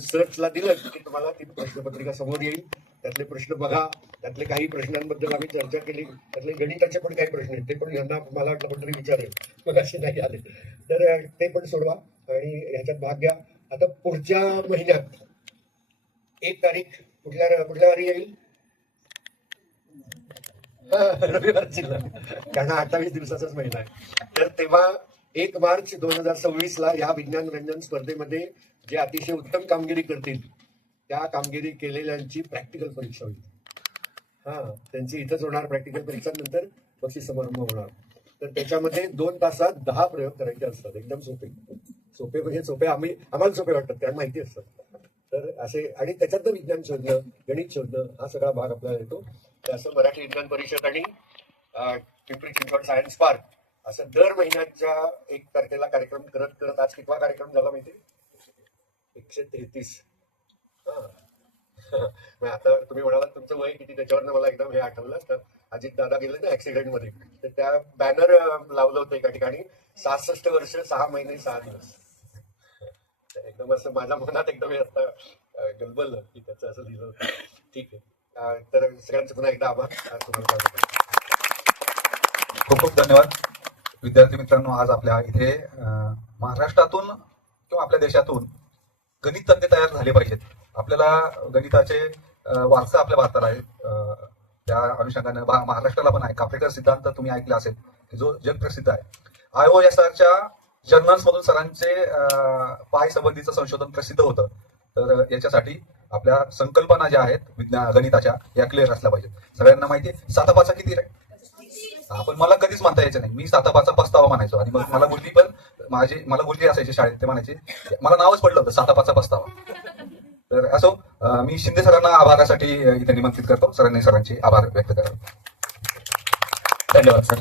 सर्चला दिलं की तुम्हाला ती प्रश्नपत्रिका समोर येईल. त्यातले प्रश्न बघा. त्यातले काही प्रश्नांबद्दल आम्ही चर्चा केली. त्यातले गणिताचे पण काही प्रश्न आहेत ते पण यांना मला वाटलं कोणतरी विचारेल, मग असे नाही आले तर ते पण सोडवा आणि ह्याच्यात भाग घ्या. आता पुढच्या महिन्यात 1 तारीख कुठल्या वारी येईल? रविवार जिल्हा, कारण 28 दिवसाचाच महिना आहे. तर तेव्हा 1 मार्च 2026 या विज्ञान रंजन स्पर्धेमध्ये जे अतिशय उत्तम कामगिरी करतील त्या कामगिरी केलेल्यांची प्रॅक्टिकल परीक्षा होईल. त्यांची इथंच होणार प्रॅक्टिकल परीक्षा. नंतर बक्षीस समारंभ होणार. तर त्याच्यामध्ये 2 तासात 10 प्रयोग करायचे असतात. एकदम सोपे म्हणजे सोपे आम्हाला सोपे वाटतात कारण माहिती असतात. तर असे आणि त्याच्यात विज्ञान शोधणं, गणित शोधणं हा सगळा भाग आपल्याला येतो. तर असं मराठी विज्ञान परिषद आणि पिंपरी चिंचवड सायन्स पार्क असं दर महिन्याच्या 1 तारखेला कार्यक्रम करत करत आज कितवा कार्यक्रम झाला माहिती? 133. आता तुम्ही म्हणाला तुमचं वय किती, त्याच्यावरनं मला एकदम हे आठवलं. तर अजित दादा गेले ना ऍक्सिडेंटमध्ये, तर त्या बॅनर लावलं होतं एका ठिकाणी 66 वर्ष 6 महिने 6 दिवस. एकदम असं माझ्या मनात एकदम हे आता गलबललं की त्याचं असं लिहिलं होतं. ठीक आहे. तर सगळ्यांचं पुन्हा एकदा आभार. खूप खूप धन्यवाद. विद्यार्थी मित्रांनो, आज आपल्या इथे महाराष्ट्रातून किंवा आपल्या देशातून गणित तज्ञ तयार झाले पाहिजेत. आपल्याला गणिताचे वारसा आपल्या भारताला आहे. त्या अनुषंगाने महाराष्ट्राला पण आहे. काप्रेकर सिद्धांत तुम्ही ऐकला असेल जो जगप्रसिद्ध आहे. IOSRच्या जर्नल्स मधून सरांचे पाय संबंधीचं संशोधन प्रसिद्ध होतं. तर याच्यासाठी आपल्या संकल्पना ज्या आहेत गणिताच्या या क्लिअर असल्या पाहिजेत. सगळ्यांना माहिती आहे 7/5 किती रे? पण मला कधीच म्हणता यायचं नाही. मी 7/5 पस्तावा म्हणायचो. आणि मग मला मुलगी पण मला मुलगी असायची शाळेत, ते म्हणायचे मला नावच पडलं होतं 7/5 पस्तावा. तर असो, मी शिंदे सरांना आभारासाठी इथे निमंत्रित करतो. सरांचे आभार व्यक्त करा. धन्यवाद सर.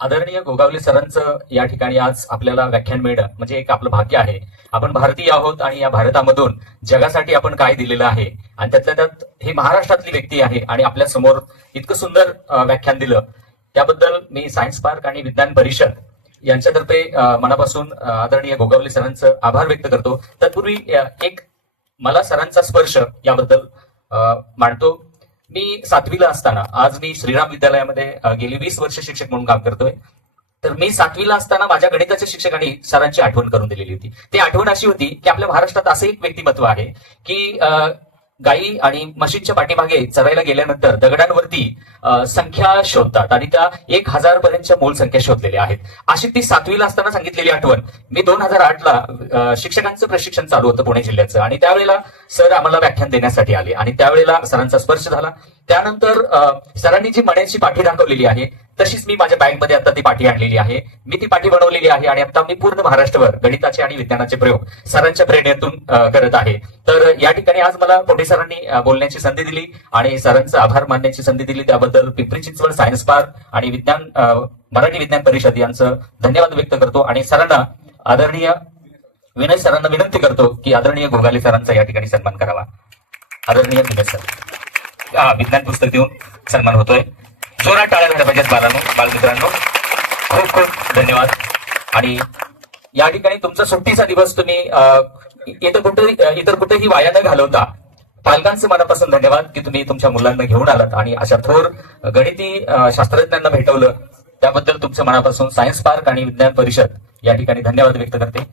आदरणीय गोगावले सरांचं या ठिकाणी आज आपल्याला व्याख्यान मिळणं म्हणजे एक आपलं भाग्य आहे. आपण भारतीय आहोत आणि या भारतामधून जगासाठी आपण काय दिलेलं आहे आणि त्यातल्या त्यात ही महाराष्ट्रातली व्यक्ती आहे आणि आपल्या समोर इतकं सुंदर व्याख्यान दिलं त्याबद्दल मी सायन्स पार्क आणि विज्ञान परिषद यांच्यातर्फे मनापासून आदरणीय गोगावले सरांचं आभार व्यक्त करतो. तत्पूर्वी एक मला सरांचा स्पर्श याबद्दल मांडतो. मी 7वीला असताना, आज मी श्रीराम विद्यालयामध्ये गेली 20 वर्ष शिक्षक म्हणून काम करतोय. तर मी 7वीला असताना माझ्या गणिताच्या शिक्षकांनी सरांची आठवण करून दिलेली होती. ती आठवण अशी होती की आपल्या महाराष्ट्रात असं एक व्यक्तिमत्व आहे की गायी आणि म्हशींच्या पाठीमागे चरायला गेल्यानंतर दगडांवरती संख्या शोधतात आणि त्या 1000 पर्यंतच्या मूळ संख्या शोधलेल्या आहेत. अशी ती 7वीला असताना सांगितलेली आठवण. मी 2008ला शिक्षकांचं प्रशिक्षण चालू होतं पुणे जिल्ह्याचं आणि त्यावेळेला सर आम्हाला व्याख्यान देण्यासाठी आले आणि त्यावेळेला सरांचा स्पर्श झाला. त्यानंतर सरांनी जी मण्याची पाठी दाखवलेली आहे तशीच मी माझ्या बॅगमध्ये आता ती पाठी आणलेली आहे. मी ती पाठी बनवलेली आहे आणि आता मी पूर्ण महाराष्ट्रभर गणिताचे आणि विज्ञानाचे प्रयोग सरांच्या प्रेरणेतून करत आहे. तर या ठिकाणी आज मला पोटे सरांनी बोलण्याची संधी दिली आणि सरांचा आभार मानण्याची संधी दिली, त्याबद्दल पिंपरी चिंचवड सायन्स पार्क आणि मराठी विज्ञान परिषद यांचं धन्यवाद व्यक्त करतो. आणि सरांना आदरणीय विनय सरांना विनंती करतो की आदरणीय गोगाले सरांचा या ठिकाणी सन्मान करावा. आदरणीय विनय सर विज्ञान पुस्तक देऊन सन्मान होतोय. जोरात टाळ्या झाल्या पाहिजेत बालमित्रांनो. खूप खूप धन्यवाद. आणि या ठिकाणी तुमचा सुट्टीचा दिवस तुम्ही इतर कुठेही वाया न घालवता पालकांचे मनापासून धन्यवाद की तुम्ही तुमच्या मुलांना घेऊन आलात आणि अशा थोर गणिती शास्त्रज्ञांना भेटवलं, त्याबद्दल तुमच्या मनापासून सायन्स पार्क आणि विज्ञान परिषद या ठिकाणी धन्यवाद व्यक्त करते.